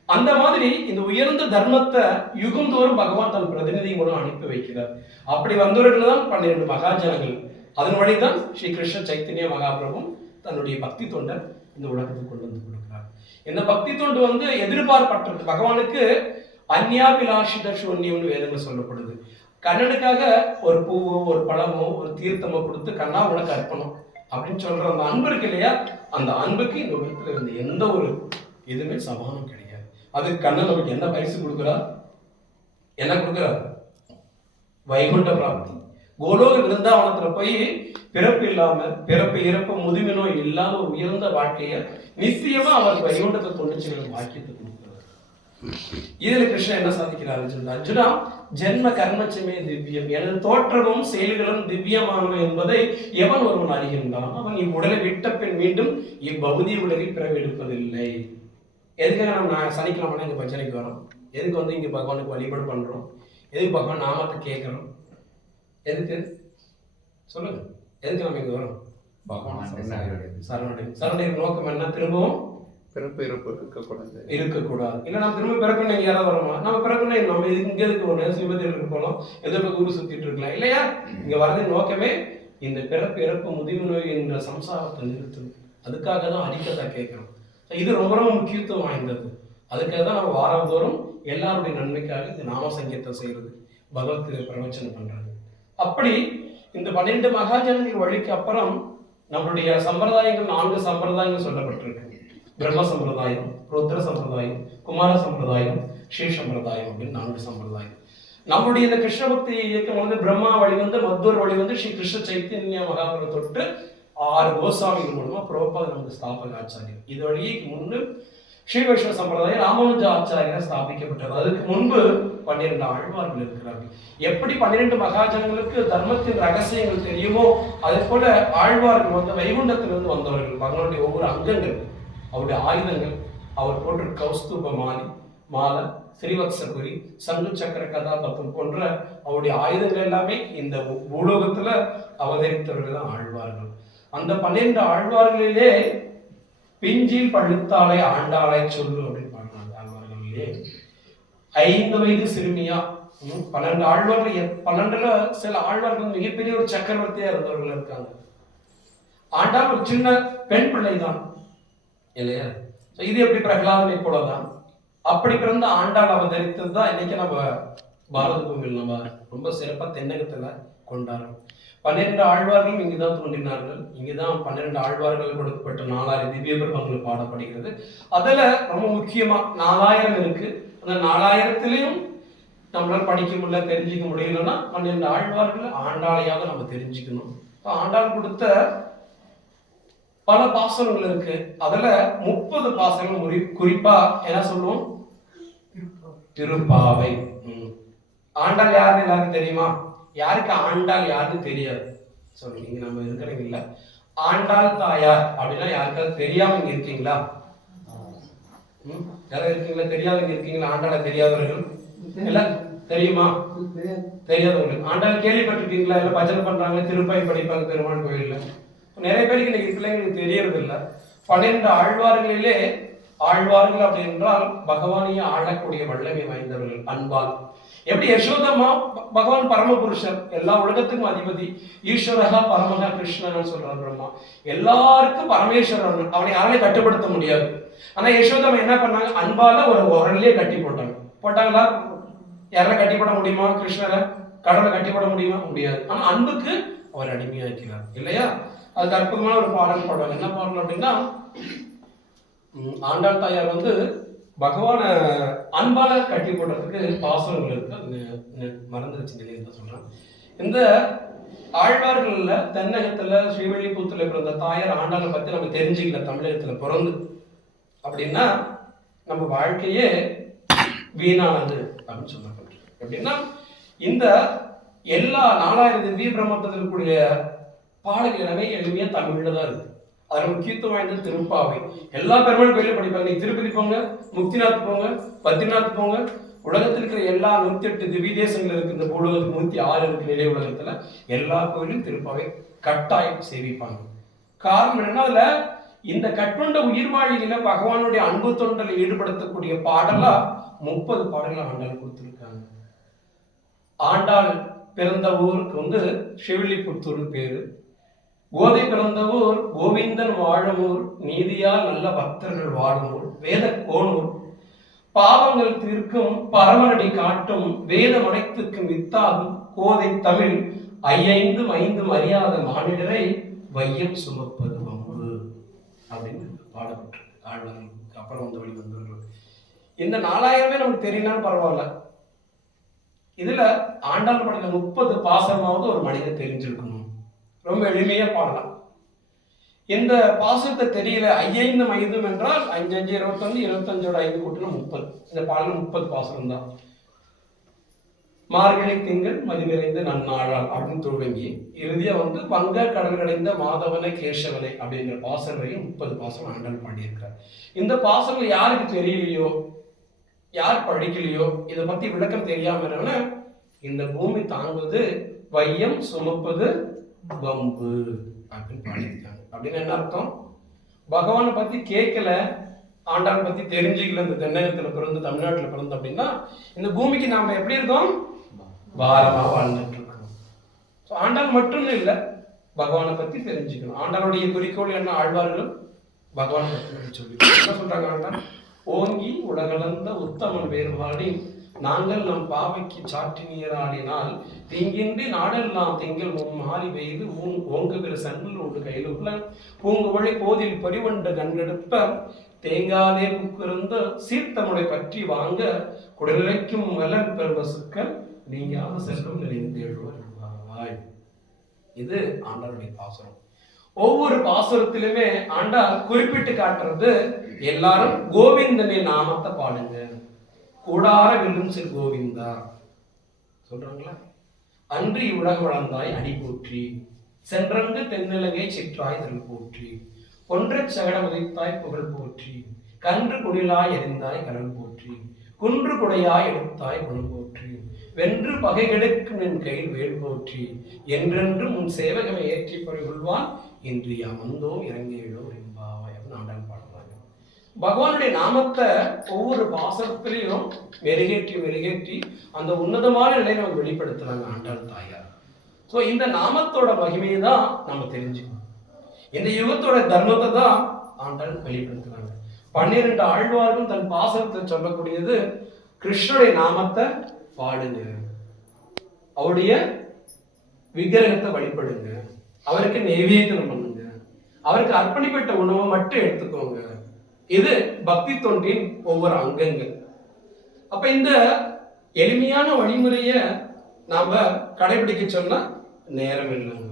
அந்த மாதிரி இந்த உயர்ந்த தர்மத்தை யுகம் தோறும் பகவான் தன் பிரதிநிதி மூலம் அனுப்பி வைக்கிறார். அப்படி வந்தவர்கள் தான் 12 மகாஜனங்கள். அதன் வழிதான் ஸ்ரீ கிருஷ்ண சைத்தன்ய மகாபிரபு தன்னுடைய பக்தி தொண்டை இந்த உலகத்துக்கு கொண்டு வந்து கொடுக்கிறார். இந்த பக்தி தொண்டு எதிர்பார்ப்பற்றது. பகவானுக்கு அந்யாபிலாஷித சூன்யம்னு வேதங்கள் சொல்லப்படுது. கண்ணனுக்காக ஒரு பூவோ ஒரு பழமோ ஒரு தீர்த்தமோ கொடுத்து கண்ணா உனக்கு அர்ப்பணம் அப்படின்னு சொல்ற அந்த அன்பு இருக்கு இல்லையா? அந்த அன்புக்கு இந்த உலகத்துல இருந்த எந்த ஒரு எதுவுமே சமானம் கிடையாது. அதுக்கு கண்ணன் நமக்கு என்ன பரிசு கொடுக்கிறார்? என்ன கொடுக்கிறார்? வைகுண்ட பிராப்தி. கோலோக விருந்தாவனத்துல போய் பிறப்பு இல்லாம, பிறப்பு இறப்பு முதுமை நோய் இல்லாத ஒரு உயர்ந்த வாழ்க்கைய நிச்சயமா அவருக்கு வைகுண்டத்தை தொண்டுச்சுகளும் வாக்கியத்தை கொடுக்கிறார். இதுல கிருஷ்ணன் என்ன சாதிக்கிறார்? அர்ஜுனா, ஜென்ம கர்மச்சமே திவ்யம், எனது தோற்றமும் செயல்களும் திவ்யமானவை என்பதை எவன் ஒருவன் அறிகின்றான், அவன் இவ்வுடலை விட்ட பின் மீண்டும் இப்பகுதி உலகில் பிறவெடுப்பதில்லை. எதுக்காக நம்ம சனிக்கிழமை இங்க பஜனைக்கு வரோம்? எதுக்கு இங்க பகவானுக்கு வழிபாடு பண்றோம்? எதுக்கு பகவான் நாமத்தை கேட்கிறோம்? எதுக்கு சொல்லுங்க? எதுக்கு நம்ம இங்க வரோம்? சரணடைய நோக்கம் என்ன? திரும்பவும் பிறப்பு இறப்பு இருக்கக்கூடாது. இல்ல நம்ம திரும்ப பிறக்கணும். நீங்க யாராவது வரோமா? நம்ம பிறக்கணும். நம்ம இங்க எதுக்கு ஒரு சிவத்தில் போகலாம், ஏதோ ஊரு சுத்திட்டு இருக்கலாம் இல்லையா? இங்க வரது நோக்கமே இந்த பிறப்பு இறப்பு முதிர்வு நோய் என்ற சம்சாரத்தை நிறுத்தும். அதுக்காக தான் அடிக்கதா கேட்கிறோம். இது ரொம்ப ரொம்ப முக்கியத்துவம் வாய்ந்தது. அதுக்காக தான் நம்ம வாரந்தோறும் எல்லாருடைய நன்மைக்காக இந்த நாம சங்கீதம் செய்யறது, பகவத்கீதை பிரவச்சனம் பண்றது. அப்படி இந்த 12 மகாஜனங்கள் வழிக்கு அப்புறம் நம்மளுடைய சம்பிரதாயங்கள் 4 சம்பிரதாயங்கள் சொல்லப்பட்டிருக்கு. பிரம்ம சம்பிரதாயம், ருத்ர சம்பிரதாயம், குமார சம்பிரதாயம், ஸ்ரீ சம்பிரதாயம் அப்படின்னு 4 சம்பிரதாயம். நம்மளுடைய இந்த கிருஷ்ண பக்தி இயக்கம் பிரம்மா வழி மத்தூர் வழி ஸ்ரீ கிருஷ்ண சைத்தன்ய மகாபுர தொட்டு 6 கோசாமிகள் மூலமா பிரபுபாத நமக்கு ஸ்தாபக ஆச்சாரியர். இது வழியே முன்பு ஸ்ரீ வைஷ்ணவ சம்பிரதாயம் ராமானுஜ ஆச்சாரியர் ஸ்தாபிக்கப்பட்டது. அதுக்கு முன்பு 12 ஆழ்வார்கள் இருக்கிறார்கள். எப்படி 12 மகாஜனங்களுக்கு தர்மத்தின் ரகசியங்கள் தெரியுமோ அதே போல ஆழ்வார்கள் வைகுண்டத்திலிருந்து வந்தவர்கள். பகவானுடைய ஒவ்வொரு அங்கங்கள், அவருடைய ஆயுதங்கள், அவர் போன்ற கௌஸ்துப மாலை, ஸ்ரீவத்சபுரி, சங்கு சக்கர கதாபத்தம் போன்ற அவருடைய ஆயுதங்கள் எல்லாமே இந்த பூலோகத்துல அவதரித்தவர்கள் தான் ஆழ்வார்கள். அந்த 12 ஆழ்வார்களிலே பிஞ்சில் பழுத்தாளை ஆண்டாளை சொல்லு அப்படின்னு பாடுறாங்க. ஆழ்வார்களிலே 5 வயது சிறுமியா 12 ஆழ்வார்கள். 12ல சில ஆழ்வார்கள் மிகப்பெரிய ஒரு சக்கரவர்த்தியா இருந்தவர்கள் இருக்காங்க. ஆண்டாள் ஒரு சின்ன பெண் பிள்ளை தான் இல்லையா? இது எப்படி பிரகலாதனை போலதான். அப்படி பிறந்த ஆண்டாள் அவதரித்தது தான் இன்னைக்கு நம்ம பாரத பூமியில் நம்ம ரொம்ப சிறப்பா தென்னகத்துல கொண்டாடுறோம். 12 ஆழ்வார்களும் இங்குதான் தோன்றினார்கள். இங்குதான் 12 ஆழ்வார்கள் கொடுக்கப்பட்ட 4000 திவ்ய பிரபங்கள் பாடப்படுகிறது. அதுல ரொம்ப முக்கியமா 4000 இருக்கு. அந்த 4000த்திலையும் நம்மளால படிக்க முடியல, தெரிஞ்சுக்க முடியலன்னா 12 ஆழ்வார்கள் ஆண்டாளையாக நம்ம தெரிஞ்சுக்கணும். ஆண்டாள் கொடுத்த பல பாசனங்கள் இருக்கு. அதுல 30 பாசனங்கள் குறிப்பா என்ன சொல்லுவோம்? திருப்பாவை. ஆண்டாள் யாருன்னு எல்லாருக்கும் தெரியுமா? யாருக்கு ஆண்டாள் யாருன்னு தெரியாது? சொல்லுங்க. நம்ம இருக்கிறவங்க இல்ல. ஆண்டாள் தாயார் அப்படின்னா யாருக்காவது தெரியாம இங்க இருக்கீங்களா? யாராவது இருக்கீங்களா? தெரியாதவங்க இருக்கீங்களா? ஆண்டாளை தெரியாதவர்கள் எல்லாம் தெரியுமா? தெரியாதவங்களுக்கு ஆண்டாள் கேள்விப்பட்டிருக்கீங்களா? இல்ல பஜனை பண்றாங்க, திருப்பாய் படிப்பாங்க பெருமாள் கோயில்ல. நிறைய பேருக்கு இன்னைக்கு பிள்ளைங்களுக்கு தெரியறது இல்லை. 12 ஆழ்வார்களிலே ஆழ்வார்கள் அப்படி என்றால் பகவானையே ஆளக்கூடிய வல்லமை வாய்ந்தவர்கள் அன்பால். எப்படி யசோதம்மா பகவான் பரமபுருஷர், எல்லா உலகத்துக்கும் அதிபதி, ஈஸ்வரகா பரமகா கிருஷ்ணன் சொல்றார் பிரம்மா, எல்லாருக்கும் பரமேஸ்வரன், அவனை யாராலையும் கட்டுப்படுத்த முடியாது. ஆனா யசோதம்மா என்ன பண்ணாங்க, அன்பால ஒரு உரல்லையே கட்டி போட்டாங்களா? யாரால கட்டி போட முடியுமா? கிருஷ்ணரை கடலை கட்டி போட முடியுமா? முடியாது. ஆனா அன்புக்கு அவர் அடிமையாக்கிறார் இல்லையா? அதுக்கு அற்புதமான ஒரு பாடல் பாடுவாங்க. என்ன பாடல் அப்படின்னா, ஆண்டாள் தாயார் பகவான அன்பால கட்டி போடுறதுக்கு பாசனங்கள் இருக்கு. அது மறந்துருச்சு நிலையில சொல்றேன். இந்த ஆழ்வார்கள்ல தென்னகத்துல ஸ்ரீவில்லிபுத்தூர்ல பிறந்த தாயார் ஆண்டாளை பத்தி நம்ம தெரிஞ்சுக்கல. தமிழகத்துல பிறந்து அப்படின்னா நம்ம வாழ்க்கையே வீணானது அப்படின்னு சொல்லப்படுது. அப்படின்னா இந்த எல்லா 4000 திவ்ய பிரம்மத்தில் இருக்கக்கூடிய பாடல்கள் எல்லாமே எளிமையா தமிழ்ல தான் இருக்கு. அதுல முக்கியத்துவம் வாய்ந்தது திருப்பாவை. எல்லா பெருமாள் கோயிலும் படிப்பாங்க. நீ திருப்பதி போங்க, முக்திநாத் போங்க, பத்ரிநாத் போங்க, உலகத்தில் இருக்கிற எல்லா 108 திவ்ய தேசங்கள் இருக்கு. இந்த உலகத்துக்கு 106 இருக்கு நிலை உலகத்துல. எல்லா கோயிலும் திருப்பாவை கட்டாயம் சேவிப்பாங்க. காரணம் என்னன்னா, அதுல இந்த கட்டுண்ட உயிர்வாழியில பகவானுடைய அன்பு தொண்டலை ஈடுபடுத்தக்கூடிய பாடலா 30 பாடல்கள் ஆண்டாள் கொடுத்திருக்காங்க. ஆண்டாள் பிறந்த ஊருக்கு ஸ்ரீவில்லிபுத்தூர் பேரு. கோதை பிறந்த ஊர் கோவிந்தன் வாழும் ஊர், நீதியால் நல்ல பக்தர்கள் வாழும் ஊர், வேத கோனூர், பாவங்கள் தீர்க்கும் பரமனடி காட்டும், வேதம் அனைத்துக்கும் வித்தாகும் கோதை தமிழ், 5 அறியாத மானிடரை வையம் சுமப்பது வம்பு அப்படின்னு பாடப்பட்டிருக்கு. ஆழ்வார்களுக்கு அப்புறம் வெளிவந்தவர்கள். இந்த 4000 நமக்கு தெரியலன்னு பரவாயில்ல. இதுல ஆண்டாள் பாடல 30 பாசமாவது ஒரு மனிதன் தெரிஞ்சிருக்கணும். ரொம்ப எளிமையா பாடலாம். இந்த பாசத்தை தெரியல 5 என்றால் 5 5 25 25 5 கூட்டினா 30. இந்த பாடல 30 பாசனம் தான். மார்கழி திங்கள் மதி நிறைந்த நன்னாளால் அப்படின்னு துவங்கி இறுதியா வங்க கடல் கடைந்த மாதவனை கேசவனை அப்படிங்கிற பாசனம் வரையும் 30 பாசனம் ஆண்டாள் பாடியிருக்கிறார். இந்த பாசனம் யாருக்கு தெரியலையோ, யார் படிக்கலையோ, இதை பத்தி விளக்கம் தெரியாம இந்த பூமி தாங்குவது வையம் சுமப்பது வம்பு அப்படின்னு பாடியிருக்காங்க. அப்படின்னு என்ன அர்த்தம்? பகவானை பத்தி கேட்கல, ஆண்டாள் பத்தி தெரிஞ்சுக்கல, இந்த தென்னகத்துல பிறந்து தமிழ்நாட்டுல பிறந்து அப்படின்னா இந்த பூமிக்கு நாம எப்படி இருக்கோம்? பாரமா வாழ்ந்துட்டு இருக்கோம். ஆண்டாள் மட்டும் இல்லை, பகவானை பத்தி தெரிஞ்சுக்கணும். ஆண்டாளுடைய குறிக்கோள் என்ன? ஆழ்வார்கள் பகவானை பத்தி சொல்லி என்ன சொல்றாங்க? ஆண்டாள் ஓங்கி உலகளந்த உத்தமன் வேறுபாடி நாங்கள் நம் பாவைக்கு சாற்றி நீராடினால் தீங்கின்றி நாடெல்லாம் திங்கள் மாறி பெய்து ஓங்குகிற சன்னல் ஒன்று கையில் உள்ள பூங்குவழி போதில் பரிவண்டு கண்டெடுப்ப தேங்காதே புக்கிருந்த சீர்த்தமுறை பற்றி வாங்க குடநிலைக்கும் வலன் பெருவசுக்கள் நீங்காத செல்வம் நிறைந்தேழ்வாய். இது ஆண்டாளுடைய பாசுரம். ஒவ்வொரு பாசுரத்திலுமே ஆண்டாள் குறிப்பிட்டு காட்டுறது எல்லாரும் கோவிந்தனின் நாமத்தை பாடுங்க, கூடார வெல்லும் சிறு கோவிந்தா சொல்றாங்களா? அன்று உலக வளர்ந்தாய் அடி போற்றி, சென்றங்கு தென்னிலங்கை சிற்றாய் தல் போற்றி, ஒன்ற சகட உதைத்தாய் புகழ் போற்றி, கன்று குடிலாய் எரிந்தாய் கடல் போற்றி, குன்று குடையாய் எடுத்தாய் குணம் போற்றி, வென்று பகை கெடுக்கும் என் கையில் வேல் போற்றி, என்றென்றும் உன் சேவகமை ஏற்றி பறிகொள்வான் இன்று அமர்ந்தோம் இறங்கியோ என்பாவாய் அப்படின்னு ஆண்டாள் பாடுறாங்க. பகவானுடைய நாமத்தை ஒவ்வொரு பாசத்திலையும் மெருகேற்றி அந்த உன்னதமான நிலையை நம்ம வெளிப்படுத்துறாங்க ஆண்டாள் தாயார். ஸோ இந்த நாமத்தோட மகிமையை தான் நம்ம தெரிஞ்சுக்கணும். இந்த யுகத்தோட தர்மத்தை தான் ஆண்டாள் வெளிப்படுத்துறாங்க. 12 ஆழ்வார்களும் தன் பாசத்தை சொல்லக்கூடியது கிருஷ்ணனுடைய நாமத்தை பாடுங்க, அவருடைய விக்கிரகத்தை வழிபடுங்க, அவருக்கு நைவேத்தியம் பண்ணுங்க, அவருக்கு அர்ப்பணிப்பட்ட உணவை மட்டும் எடுத்துக்கோங்க. இது பக்தி தொண்டின் ஒவ்வொரு அங்கங்கள். அப்ப இந்த எளிமையான வழிமுறைய நாம கடைபிடிக்க சொன்னா நேரம் இல்லைங்க.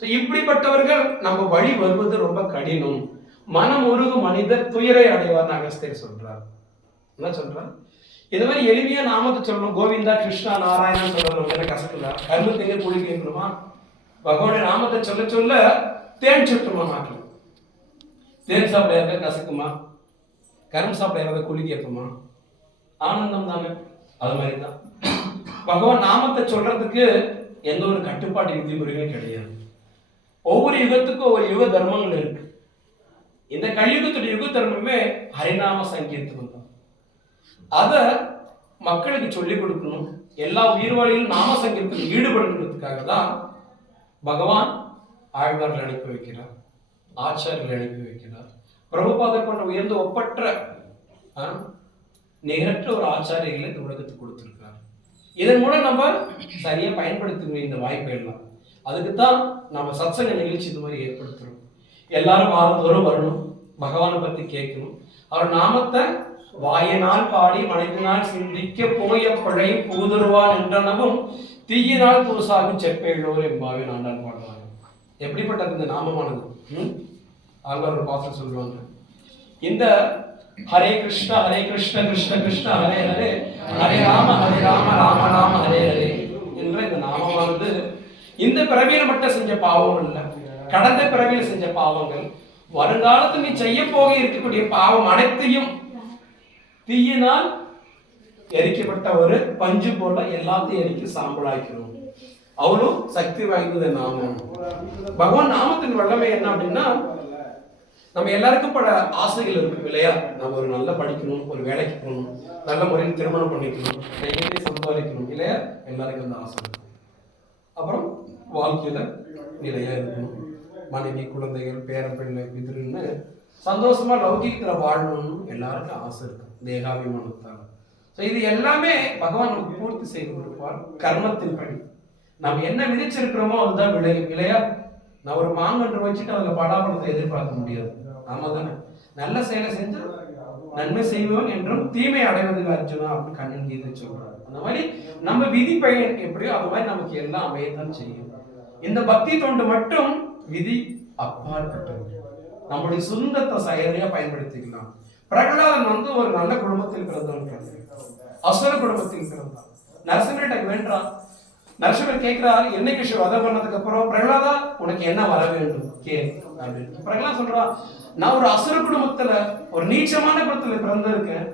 இப்படிப்பட்டவர்கள் நம்ம வழி வருவது ரொம்ப கடினம். மனம் உருகும் மனிதர் துயரை அடைவார் அகஸ்தியர் சொல்றார். என்ன சொல்றார்? இது மாதிரி எளிமையா நாமத்தை சொல்லணும். கோவிந்தா கிருஷ்ணா நாராயணா சொல்றது என்ன கசக்குதா? கரும்பு தேங்க கூலி கேட்கணுமா? பகவானுடைய நாமத்தை சொல்ல சொல்ல தேன் சுட்டுமா மாற்றணும். தேன் சாப்பிட யாராவது கசக்குமா? கரும்பு சாப்பிட யாராவது கூலி கேட்போமா? ஆனந்தம் தானே. அது மாதிரி தான் பகவான் நாமத்தை சொல்றதுக்கு எந்த ஒரு கட்டுப்பாட்டு விதிமுறைகளும் கிடையாது. ஒவ்வொரு யுகத்துக்கும் ஒவ்வொரு யுக தர்மங்கள் இருக்கு. இந்த கலியுகத்துடைய யுக தர்மமே ஹரிநாம சங்கீர்த்தனம் தான். அதை மக்களுக்கு சொல்லிக் கொடுக்கணும், எல்லா உயிர் வழியிலும் நாம சங்கீதத்தில் ஈடுபடுகிறதுக்காக தான் பகவான் ஆழ்வார்கள் அனுப்பி வைக்கிறார், ஆச்சாரியர்கள் அனுப்பி வைக்கிறார். பிரபுபாதர் போன்ற உயர்ந்த ஒப்பற்ற நிகரற்ற ஒரு ஆச்சாரியர்களை இந்த உலகத்துக்கு கொடுத்திருக்கிறார். இதன் மூலம் நம்ம சரியா பயன்படுத்துகிற இந்த வாய்ப்பை எல்லாம் அதுக்குத்தான் நம்ம சத்சங்க நிகழ்ச்சி இந்த மாதிரி ஏற்படுத்துறோம். எல்லாரும் வாரந்தோறும் வரணும், பகவானை பத்தி கேட்கணும், அவர் நாமத்தை வாயினால் பாடி மனைவினால் சிந்திக்க போய பழை பூதுருவான் என்றனவும் தீயினால் தூசாகும் செப்பேழோர் என்பாவே நான்தான் பாடுவாங்க. எப்படிப்பட்டது இந்த நாமமானது? ஆழ்வார் ஒரு பாசம் சொல்லுவாங்க, இந்த ஹரே கிருஷ்ண கிருஷ்ண கிருஷ்ண ஹரே ஹரே ஹரே ராம ராம ராம ஹரே ஹரே என்ற இந்த நாமமானது இந்த பிறவியில மட்டும் செஞ்ச பாவம் இல்ல, கடந்த பிறவியில செஞ்ச பாவங்கள், வருங்காலத்தில் நீ செய்ய போக இருக்கக்கூடிய பாவம் அனைத்தையும் தீயினால் எரிக்கப்பட்ட ஒரு பஞ்சு போல எல்லாத்தையும் எரிக்க சாம்பலாக்கிறோம். அவளும் சக்தி வாய்ந்தது நாமம். பகவான் நாமத்தின் வல்லமை என்ன அப்படின்னா, நம்ம எல்லாருக்கும் பல ஆசைகள் இருக்கும் இல்லையா? நம்ம ஒரு நல்லா படிக்கணும், ஒரு வேலைக்கு போகணும், நல்ல முறையில் திருமணம் பண்ணிக்கணும், கையிலே சம்பாதிக்கணும் இல்லையா? எல்லாருக்கும் அந்த ஆசை இருக்கும். அப்புறம் வாழ்க்கையில நிலையா இருக்கணும், மனைவி குழந்தைகள் பேரப்பிள்ளை பிதிருன்னு சந்தோஷமா லௌகிகத்துல வாழணும்னு எல்லாருக்கும் ஆசை இருக்கும், தேகாபிமானத்தால். இது எல்லாமே பகவான் நமக்கு பூர்த்தி செய்து கொடுப்பார் கர்மத்தின் படி. நம்ம என்ன விதிச்சிருக்கிறோமோ அதுதான் விளையும் இல்லையா? நான் ஒரு மாங்கன்று வச்சுட்டு அதுல பலாப்பழத்தை எதிர்பார்க்க முடியாது. ஆமா தானே? நல்ல செயலை செஞ்சு நன்மை செய்வோம் என்றும் தீமை அடைவதில் அர்ஜுனா அப்படின்னு கண்ணன் கீதை சொல்றாரு. அந்த மாதிரி நம்ம விதி பயன் எப்படியோ அது மாதிரி நமக்கு எல்லாம் அமையத்தான் செய்யும். இந்த பக்தி தொண்டு மட்டும் விதி அப்பாற்பட்டது, நம்முடைய சொந்தத்தை செயலையா பயன்படுத்திக்கலாம். பிரகலாதன் ஒரு நல்ல குடும்பத்தில் பிறந்தவன், அசுர குடும்பத்தில் பிறந்தான். நரசிம்மர்கிட்ட வேண்டான். நரசிம்மர் கேட்கிறார், என்னைக்கு வதம் பண்ணதுக்கு அப்புறம் பிரகலாதா உனக்கு என்ன வர வேண்டும் கே அப்படின்னு. பிரகலாத் சொல்றான், நான் ஒரு அசுர குடும்பத்துல ஒரு நீச்சமான குடும்பத்துல பிறந்திருக்கேன்,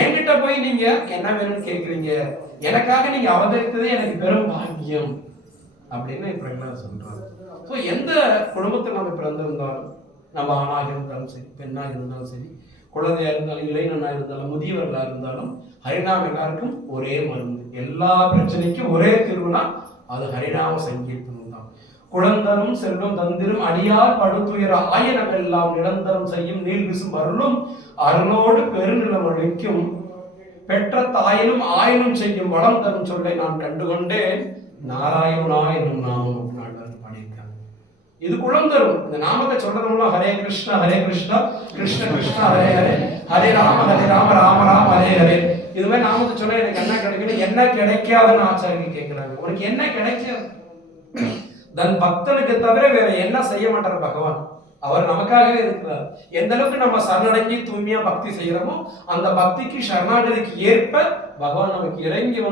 என்கிட்ட போய் நீங்க என்ன வேணும்னு கேட்குறீங்க, எனக்காக நீங்க அவதரித்ததே எனக்கு பெரும் பாக்கியம் அப்படின்னு பிரகலாத் சொல்றாரு. ஸோ எந்த குடும்பத்தில் நம்ம பிறந்திருந்தாலும், நம்ம ஆணாக இருந்தாலும் சரி, பெண்ணாக இருந்தாலும் சரி, குழந்தையா இருந்தாலும், இளைஞனா இருந்தாலும், முதியவர்களாக இருந்தாலும், ஹரிநாமம் எல்லாருக்கும் ஒரே மருந்து. எல்லா பிரச்சனைக்கும் ஒரே திருவிழா, அது ஹரிநாம சங்கீர்த்தனம் தான். குழந்தரும் செல்வம் தந்திரும் அடியார் படுத்துயர ஆயனம் எல்லாம் நிரந்தரம் செய்யும் நீள்விசும் அருளும் அருளோடு பெருநிலம் அளிக்கும் பெற்ற தாயினும் ஆயினும் செய்யும் வளம் தரும் சொல்லை நான் கண்டுகொண்டேன் நாராயணா என்னும் நாமம் பாடியிருக்காங்க. இது குழந்தரும். இந்த நாமத்தை சொல்றதுல ஹரே கிருஷ்ணா கிருஷ்ண கிருஷ்ண ஹரே ஹரே ஹரே ராம ராம ராம ஹரே ஹரே. இது மாதிரி நாமத்தை சொல்ல எனக்கு என்ன கிடைக்கும், என்ன கிடைக்காதுன்னு ஆச்சாரியர்கள் கேட்கிறாங்க. உனக்கு என்ன கிடைக்காது? தன் பக்தனுக்கு தவிர வேற என்ன செய்ய மாட்டார் பகவான். அவர் நமக்காகவே இருக்கிறார். எந்த அளவுக்கு நம்ம சரணடைஞ்சி தூய்மையா பக்தி செய்யறோமோ அந்த பக்திக்கு சரணாகதிக்கு ஏற்ப பகவான் நமக்கு இறங்கி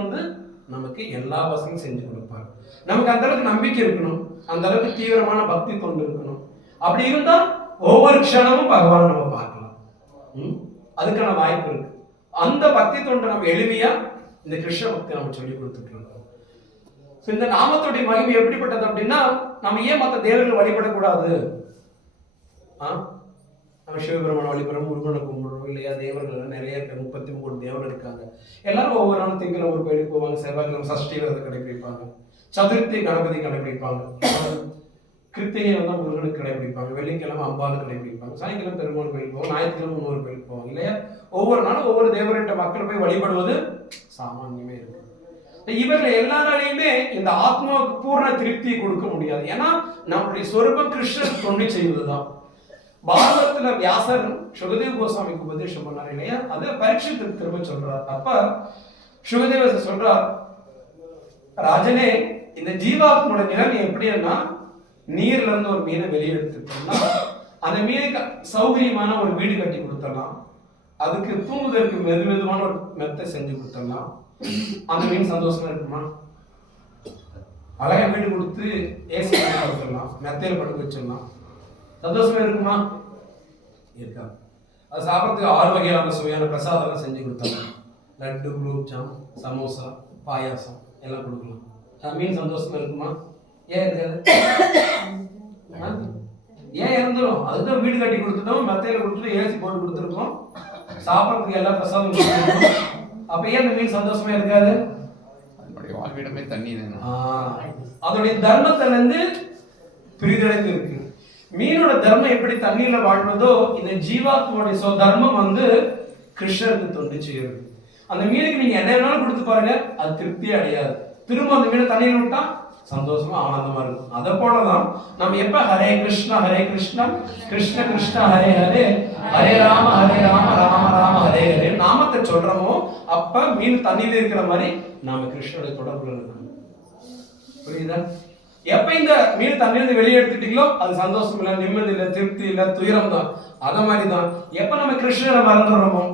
நமக்கு எல்லா வசதியும் செஞ்சு கொடுப்பார். நமக்கு அந்த அளவுக்கு நம்பிக்கை இருக்கணும், அந்த அளவுக்கு தீவிரமான பக்தி தொண்டு இருக்கணும். அப்படி இருந்தா ஒவ்வொரு க்ஷணமும் பகவானை நம்ம பார்க்கலாம். அதுக்கான வாய்ப்பு இருக்கு. அந்த பக்தி தொண்டு நம்ம எளிமையா இந்த கிருஷ்ண பக்தி நம்ம சொல்லி கொடுத்துட்டு இருக்கோம். இந்த நாமத்துடைய மகிமை எப்படிப்பட்டது அப்படின்னா, நம்ம ஏன் மற்ற தேவர்கள் வழிபடக்கூடாது? நம்ம சிவபெருமான வழிபடுறோம், முருகனை கும்பிடுறோம் இல்லையா? தேவர்கள் நிறைய இருக்காங்க, 33 தேவர்கள் இருக்காங்க. எல்லாரும் ஒவ்வொரு நாளும் திங்கள் ஒரு கோயிலுக்கு போவாங்க, செவ்வாய்க்கிழமை சஷ்டி விரதம் கடைபிடிப்பாங்க, சதுர்த்தி கணபதி கடைபிடிப்பாங்க, கிருத்திகை முருகனுக்கு கடைபிடிப்பாங்க, வெள்ளிக்கிழமை அம்பாளுக்கு கடைபிடிப்பாங்க, சனிக்கிழமை பெருமாள் கோயிலுக்கு போவாங்க, ஞாயிற்றுக்கிழமை இன்னொரு கோயிலுக்கு போவாங்க இல்லையா? ஒவ்வொரு நாளும் ஒவ்வொரு தேவர்கிட்ட மக்கள் போய் வழிபடுவது சாமானியமே இருக்கு. இவர்கள் எல்லாராலையுமே இந்த ஆத்மாவுக்கு பூர்ண திருப்தியை கொடுக்க முடியாது. ஏன்னா நம்முடைய சொரூபம் கிருஷ்ணன் தொண்டு செய்வதுதான். பாரதத்துல வியாசர் சுகதேவ கோஸ்வாமிக்கு உபதேசம் பண்ணார் இல்லையா? அதை பரீட்சித்துக்கு திரும்ப சொல்றார். அப்ப சுகதேவர் சொல்றார், ராஜனே, இந்த ஜீவாத்மோட நிலைமை எப்படின்னா, நீர்ல இருந்து ஒரு மீனை வெளியே எடுத்துட்டோம்னா அந்த மீனுக்கு சௌகரியமான ஒரு வீடு கட்டி கொடுத்துடலாம், அதுக்கு தூங்குவதற்கு மெதுவான ஒரு மெத்தை செஞ்சு கொடுத்துடலாம், அந்த மீன் சந்தோஷமா இருக்குமா? அழகா வீடு கொடுத்து ஏசி கொடுத்துடலாம், மெத்தையில படுக்க வச்சிடலாம், சந்தோஷமா இருக்குமா? இருக்காது. அது சாப்பிட்றதுக்கு 6 வகையான சுவையான பிரசாதம் செஞ்சு கொடுத்தாங்க, லட்டு, குலோப் ஜாம், சமோசா, பாயாசம் எல்லாம் கொடுக்கலாம். மீன் சந்தோஷமா இருக்குமா? ஏன் இருக்காது? ஏன் இருந்துடும்? அதுதான் வீடு கட்டி கொடுத்துட்டோம், மெத்தையில கொடுத்துட்டு ஏசி போட்டு கொடுத்துருக்கோம், சாப்பிட்றதுக்கு எல்லா பிரசாதம் கொடுத்துருக்கோம். அப்ப ஏன் அந்த மீன் சந்தோஷமா இருக்காது? பீடமே தண்ணி தானே. அதோடைய தர்மத்திலிருந்து பிரிதடைந்து இருக்கு. மீனோட தர்மம் எப்படி தண்ணீர்ல வாழ்வதோ, இந்த ஜீவாத்மோட தர்மம் கிருஷ்ணருக்கு தொண்டு செய்யறது. அந்த மீனுக்கு நீங்க என்ன வேணாலும் கொடுத்து பாருங்க, அது திருப்தி அடையாது. திரும்ப அந்த மீனை தண்ணீர் விட்டா சந்தோஷமா ஆனந்தமா இருக்கும். அதை போலதான் நம்ம எப்ப ஹரே கிருஷ்ணா கிருஷ்ண கிருஷ்ண ஹரே ஹரே ஹரே ராம ராம ராம ஹரே ஹரே நாமத்தை சொல்றோமோ, அப்ப மீன் தண்ணீர் இருக்கிற மாதிரி நாம கிருஷ்ணனுடைய தொடர்புல இருக்கணும். புரியுதா? எப்ப இந்த மீன் தண்ணீர் வெளியே எடுத்துட்டீங்களோ அது சந்தோஷம் இல்லை, நிம்மதி இல்லை, திருப்தி இல்லை, துயரம் தான். அத மாதிரிதான் எப்ப நம்ம கிருஷ்ணரை மறந்துடுறோமோ,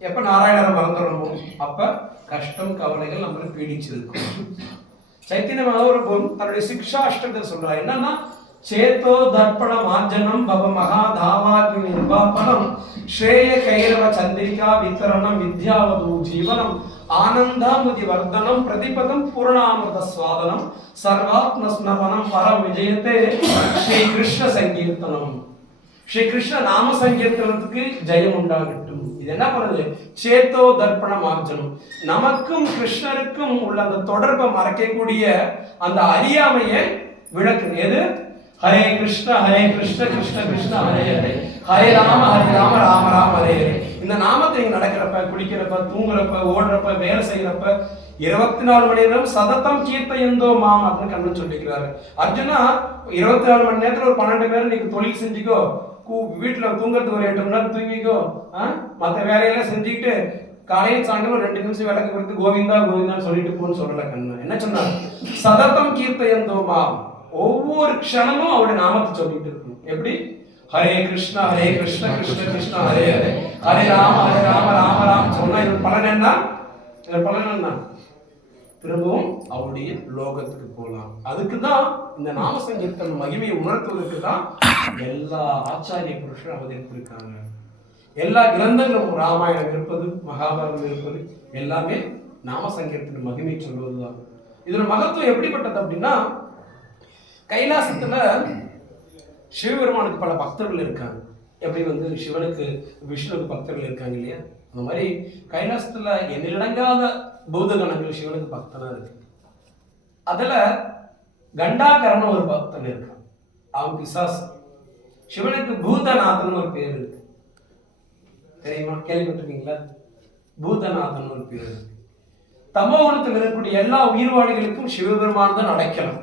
எப்ப நாராயணரை மறந்துடுறோமோ, அப்ப கஷ்டம் கவலைகள் நம்மளை பீடிச்சிருக்கும். சைத்தன்ய மகாபிரபு தன்னுடைய சிக்ஷா அஷ்டகத்தில் சொல்றாரு என்னன்னா, சேத்தோ தர்ப்பண மார்ஜனம் பவ மகா தாவாக்னி நிர்வாபனம் ஸ்ரேய கைரவ சந்திரிகா வித்தரணம் வித்யாவது ஜீவனம் ஆனந்தாமுதி வர்தனம் பிரதிபதம் பூர்ணாமிருத ஸ்வாதனம் சர்வாத்ம ஸ்னபனம் பரம் விஜயத்தே ஸ்ரீ கிருஷ்ண சங்கீர்த்தனம். ஸ்ரீ கிருஷ்ண நாம சங்கீர்த்தனத்துக்கு ஜெயம் உண்டாகட்டும். இது என்ன பண்ணுது? சேத்தோ தர்ப்பண மார்ஜனம். நமக்கும் கிருஷ்ணருக்கும் உள்ள அந்த தொடர்பை மறைக்கக்கூடிய அந்த அறியாமையை விளக்கு. எது? ஹரே கிருஷ்ண கிருஷ்ண கிருஷ்ண ஹரே ஹரே ஹரே ராம ராம ராம ஹரே ஹரே. இந்த நாமத்தை நீங்க நடக்கிறப்ப, குளிக்கிறப்ப, தூங்குறப்ப, ஓடுறப்ப, வேலை செய்யறப்ப 24 மணி நேரம் சதத்தம் கீர்த்தயந்தோ மாம் அப்படின்னு கண்ணன் சொல்லிக்கிறாரு. அர்ஜுனா 24 மணி நேரத்துல ஒரு 12 பேர் நீங்க தொழில் செஞ்சுக்கோ, வீட்டுல தூங்குறதுக்கு ஒரு 8 மணி நேரம் தூங்கிக்கோ, மற்ற வேலையெல்லாம் செஞ்சுக்கிட்டு காலையில் சாயங்காலம் 2 நிமிஷம் விளக்கு கொடுத்து கோவிந்தா கோவிந்தான்னு சொல்லிட்டு போன்னு சொல்லல கண்ணன். என்ன சொன்னார்? சதத்தம் கீர்த்தயந்தோ மாம். ஒவ்வொரு க்ஷணமும் அவருடைய நாமத்தை சொல்லிட்டு இருக்கணும். எப்படி? ஹரே கிருஷ்ண கிருஷ்ண கிருஷ்ண ஹரே ஹரே ஹரே ராம ராம ராம் சொன்னா இது பலன் என்ன? பலன் என்ன? திரும்பவும் அவருடைய லோகத்துக்கு போகலாம். அதுக்குதான் இந்த நாம சங்கீர்த்தன மகிமையை உணர்த்துவதற்கு தான் எல்லா ஆச்சாரிய புருஷரும் அவதரித்திருக்காங்க. எல்லா கிரந்தங்களும், ராமாயணம் இருப்பது, மகாபாரதம் இருப்பது, எல்லாமே நாம சங்கீர்த்தன மகிமை சொல்வதுதான். இதோட மகத்துவம் எப்படிப்பட்டது அப்படின்னா, கைலாசத்துல சிவபெருமானுக்கு பல பக்தர்கள் இருக்காங்க. எப்படி சிவனுக்கு விஷ்ணுவுக்கு பக்தர்கள் இருக்காங்க இல்லையா, அந்த மாதிரி கைலாசத்துல எண்ணிலடங்காத பூதகணங்கள் சிவனுக்கு பக்தனா இருக்கு. அதுல கண்டாகரன் ஒரு பக்தன் இருக்கான். அவன் பிசாசு. சிவனுக்கு பூதநாதன் ஒரு பேர் இருக்கு. தெரியுமா? கேள்விப்பட்டிருக்கீங்களா? பூதநாதன் ஒரு பேர் இருக்கு. தமோகுணத்தில் இருக்கக்கூடிய எல்லா உயிர்வாளிகளுக்கும் சிவபெருமான் தான் அடைக்கலாம்.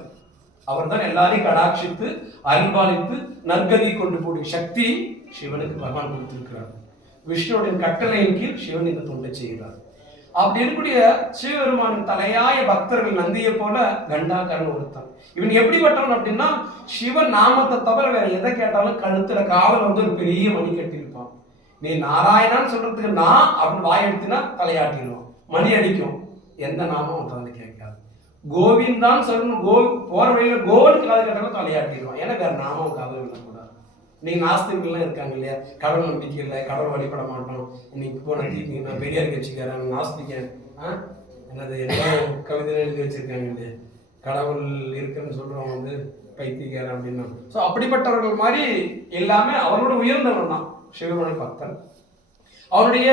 அவர் தான் எல்லாரையும் கடாட்சித்து அன்பாலித்து நற்கதி கொண்டு போடும் சக்தி சிவனுக்கு பகவான் கொடுத்திருக்கிறார். விஷ்ணுவின் கட்டளையின் கீழ் சிவன் இந்த தொண்டை செய்கிறார். அப்படி இருக்கக்கூடிய சிவபெருமானின் தலையாய பக்தர்கள் நந்தியை போல கண்டாகரன் ஒருத்தன். இவன் எப்படிப்பட்டவன் அப்படின்னா, சிவன் நாமத்தை தவிர வேற எதை கேட்டாலும் கழுத்துல காவல் ஒரு பெரிய மணி கட்டியிருப்பான். நீ நாராயணான்னு சொல்றதுக்கு நான் அப்படின்னு வாயெடுத்தினா தலையாட்டிடுவான், மணி அடிக்கும். எந்த நாமம் அவன் கேட்காது. கோவிந்தான் சொல்லணும், போற வழியில கோவனுக்கு காது கேட்டாலும் தலையாட்டிடுவான். ஏன்னா வேற நாமம் காதல் விடக்கூடாது. நீங்க நாஸ்திகர்கள்லாம் இருக்காங்க இல்லையா, கடவுள் நம்பிக்கை இல்லை, கடவுள் வழிபட மாட்டோம், இன்னைக்கு போன நான் பெரியார் கட்சிக்காரன் நாஸ்திகன், என்னது என்ன கவிதை எழுதி வச்சிருக்காங்க இல்லையா, கடவுள் இருக்குன்னு சொல்றவங்க பைத்தியக்காரன் அப்படின்னா. ஸோ அப்படிப்பட்டவர்கள் மாதிரி எல்லாமே அவரோட உயர்ந்தவன் தான் சிவபெருமான் பக்தன். அவருடைய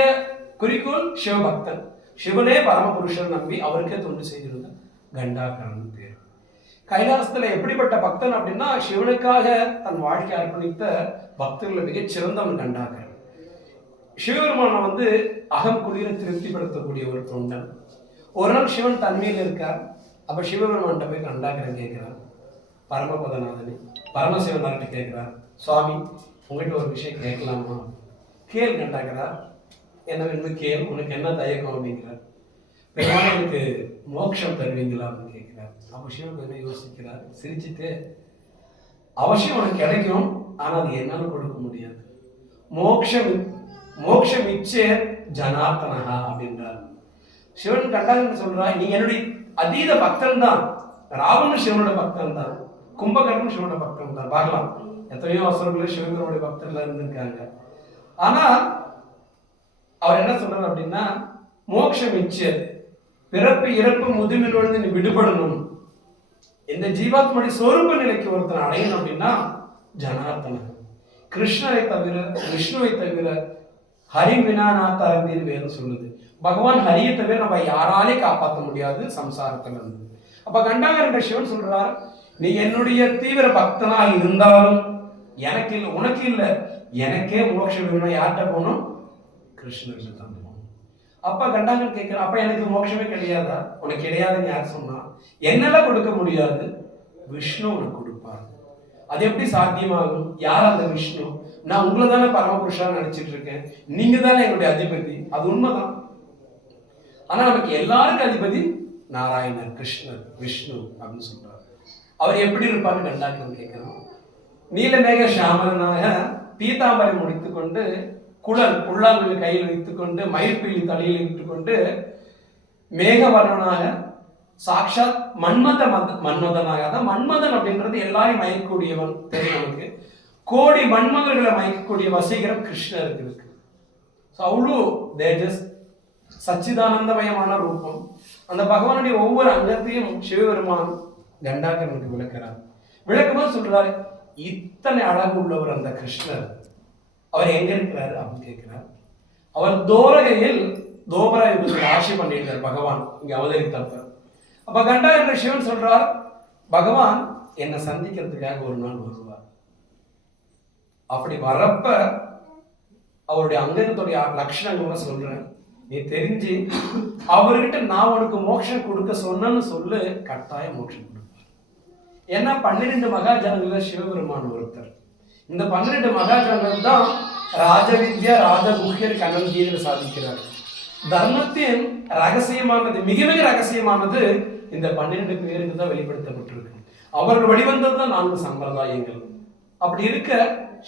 குறிக்கோள் சிவபக்தன். சிவனே பரமபுருஷன் நம்பி அவருக்கே தொண்டு செய்திருந்த கண்டாகரன் பேர். கைலாசத்துல எப்படிப்பட்ட பக்தன் அப்படின்னா, சிவனுக்காக தன் வாழ்க்கை அர்ப்பணித்த பக்தர்களை மிகச் சிறந்தவன் கண்டாகரன். சிவபெருமான அகம் குளிர திருப்திப்படுத்தக்கூடிய ஒரு தொண்டன். ஒரு நாள் சிவன் தன்மையில் இருக்கார். அப்ப சிவபெருமான் போய் கண்டாகரன் கேட்கிறார், பரமபதநாதனே பரமசிவனார்கிட்ட கேட்கிறார், சுவாமி உங்ககிட்ட ஒரு விஷயம் கேட்கலாமா? கேள் கண்டாகிறார். என்ன வேணும் கேள், உனக்கு என்ன தயக்கம் அப்படிங்கிறார். பெருமாள் எனக்கு மோட்சம் தருவீங்களா அப்படின்னு கேட்கிறார். அப்ப சிவன் என்ன யோசிக்கிறார், சிரிச்சுட்டு, அவசியம் உனக்கு கிடைக்கும், ஆனா அது என்னால கொடுக்க முடியாது. மோட்சம் இச்சே ஜனார்த்தனஹா அப்படின்றார். சிவன் கண்டாகரன் சொல்றா, நீ என்னுடைய அதீத பக்தன் தான். ராவணன் சிவனோட பக்தன் தான், கும்பகர்ணன் சிவனோட பக்தன் தான். பார்க்கலாம், எத்தனையோ அசுரர்கள் சிவனுடைய பக்தர்கள் இருந்திருக்காங்க. ஆனா அவர் என்ன சொல்றாரு அப்படின்னா, மோட்சம் இச்சே, பிறப்பு இறப்பு முதுமையிலிருந்து நீ விடுபடணும், இந்த ஜீவாத்மனுடைய சொரூப நிலைக்கு ஒருத்தனை அடையணும் அப்படின்னா ஜனார்த்தனன், கிருஷ்ணரை தவிர விஷ்ணுவை தவிர ஹரி வினாநாத்தாரந்தின்னு வேதம் சொல்லுது. பகவான் ஹரியை தவிர நம்ம யாராலே காப்பாற்ற முடியாது சம்சாரத்துல இருந்து. அப்ப கண்டாகரண்ட சிவன் சொல்றார், நீ என்னுடைய தீவிர பக்தனா இருந்தாலும் எனக்கு இல்லை, உனக்கு இல்லை, எனக்கே மோட்சம் வேணும். யார்கிட்ட போகணும்? கிருஷ்ணருக்கு தான் போகணும். அப்ப கண்டாகரன் கேட்கிறான், அப்ப எனக்கு மோட்சமே கிடையாதா? உனக்கு கிடையாதுன்னு யார் சொன்னா? என்னெல்லாம் கொடுக்க முடியாது, விஷ்ணு உனக்கு கொடுப்பார். அது எப்படி சாத்தியமாகும்? யார் அந்த விஷ்ணு? நான் உங்களை தானே பரமபுருஷா நினைச்சிட்டு இருக்கேன், நீங்க தானே என்னுடைய அதிபதி. அது உண்மைதான். ஆனா நமக்கு எல்லாருக்கும் அதிபதி நாராயணர், கிருஷ்ணர், விஷ்ணு அப்படின்னு சொல்றாரு. அவர் எப்படி இருப்பான்னு கண்டாகரன் கேட்கிறோம். நீலமேக சாமரனாக பீதாம்பரை முடித்துக் கொண்டு, குழல் புல்லாங்குழல் கையில் வைத்துக் கொண்டு, மயிர்பீலி தலையில் வைத்துக் கொண்டு, மேகவர்ணனாக சாட்சாத் மன்மதனாக, அதான் மன்மதன் அப்படின்றது எல்லாரையும் மயக்கக்கூடியவன் தெரியும் நமக்கு. கோடி மன்மதர்களை மயக்கக்கூடிய வசீகரம் கிருஷ்ணருக்கு இருக்கு. அவ்வளோ தேஜஸ், சச்சிதானந்தமயமான ரூபம். அந்த பகவானுடைய ஒவ்வொரு அங்கத்தையும் சிவபெருமான் கண்டாகரனுக்கு விளக்கிறார். விளக்கும்போது சொல்றாரு, இத்தனை அழகு உள்ளவர் அந்த கிருஷ்ணர், அவர் எங்க இருக்கிறாரு அப்படின்னு கேட்கிறார். அவர் தோரகையில் தோபரா யுகத்தில் ஆட்சி பண்ணியிருக்கார் பகவான் இங்க அவதரித்தப்ப. அப்ப கண்டாகர சிவன் சொல்றார், பகவான் என்னை சந்திக்கிறதுக்காக ஒரு நாள் வருவார். அப்படி வரப்ப அவருடைய அங்கத்துடைய லட்சணங்களை சொல்றேன், நீ தெரிஞ்சு அவர்கிட்ட நான் உனக்கு மோட்சம் கொடுக்க சொன்னேன்னு சொல்லு, கட்டாயம் மோட்சம் கொடுப்பார். ஏன்னா 12 மகாஜனங்கள சிவபெருமான் ஒருத்தர். இந்த 12 மகாஜனங்கள் தான் ராஜவித்யா ராஜகுஹ்யர் கண்ணன் சாதிக்கிறார். தர்மத்தின் ரகசியமானது, மிக மிக ரகசியமானது இந்த 12 பேருக்கு தான் வெளிப்படுத்தப்பட்டிருக்கு. அவர்கள் வழிவந்தது தான் 4 சம்பிரதாயங்கள். அப்படி இருக்க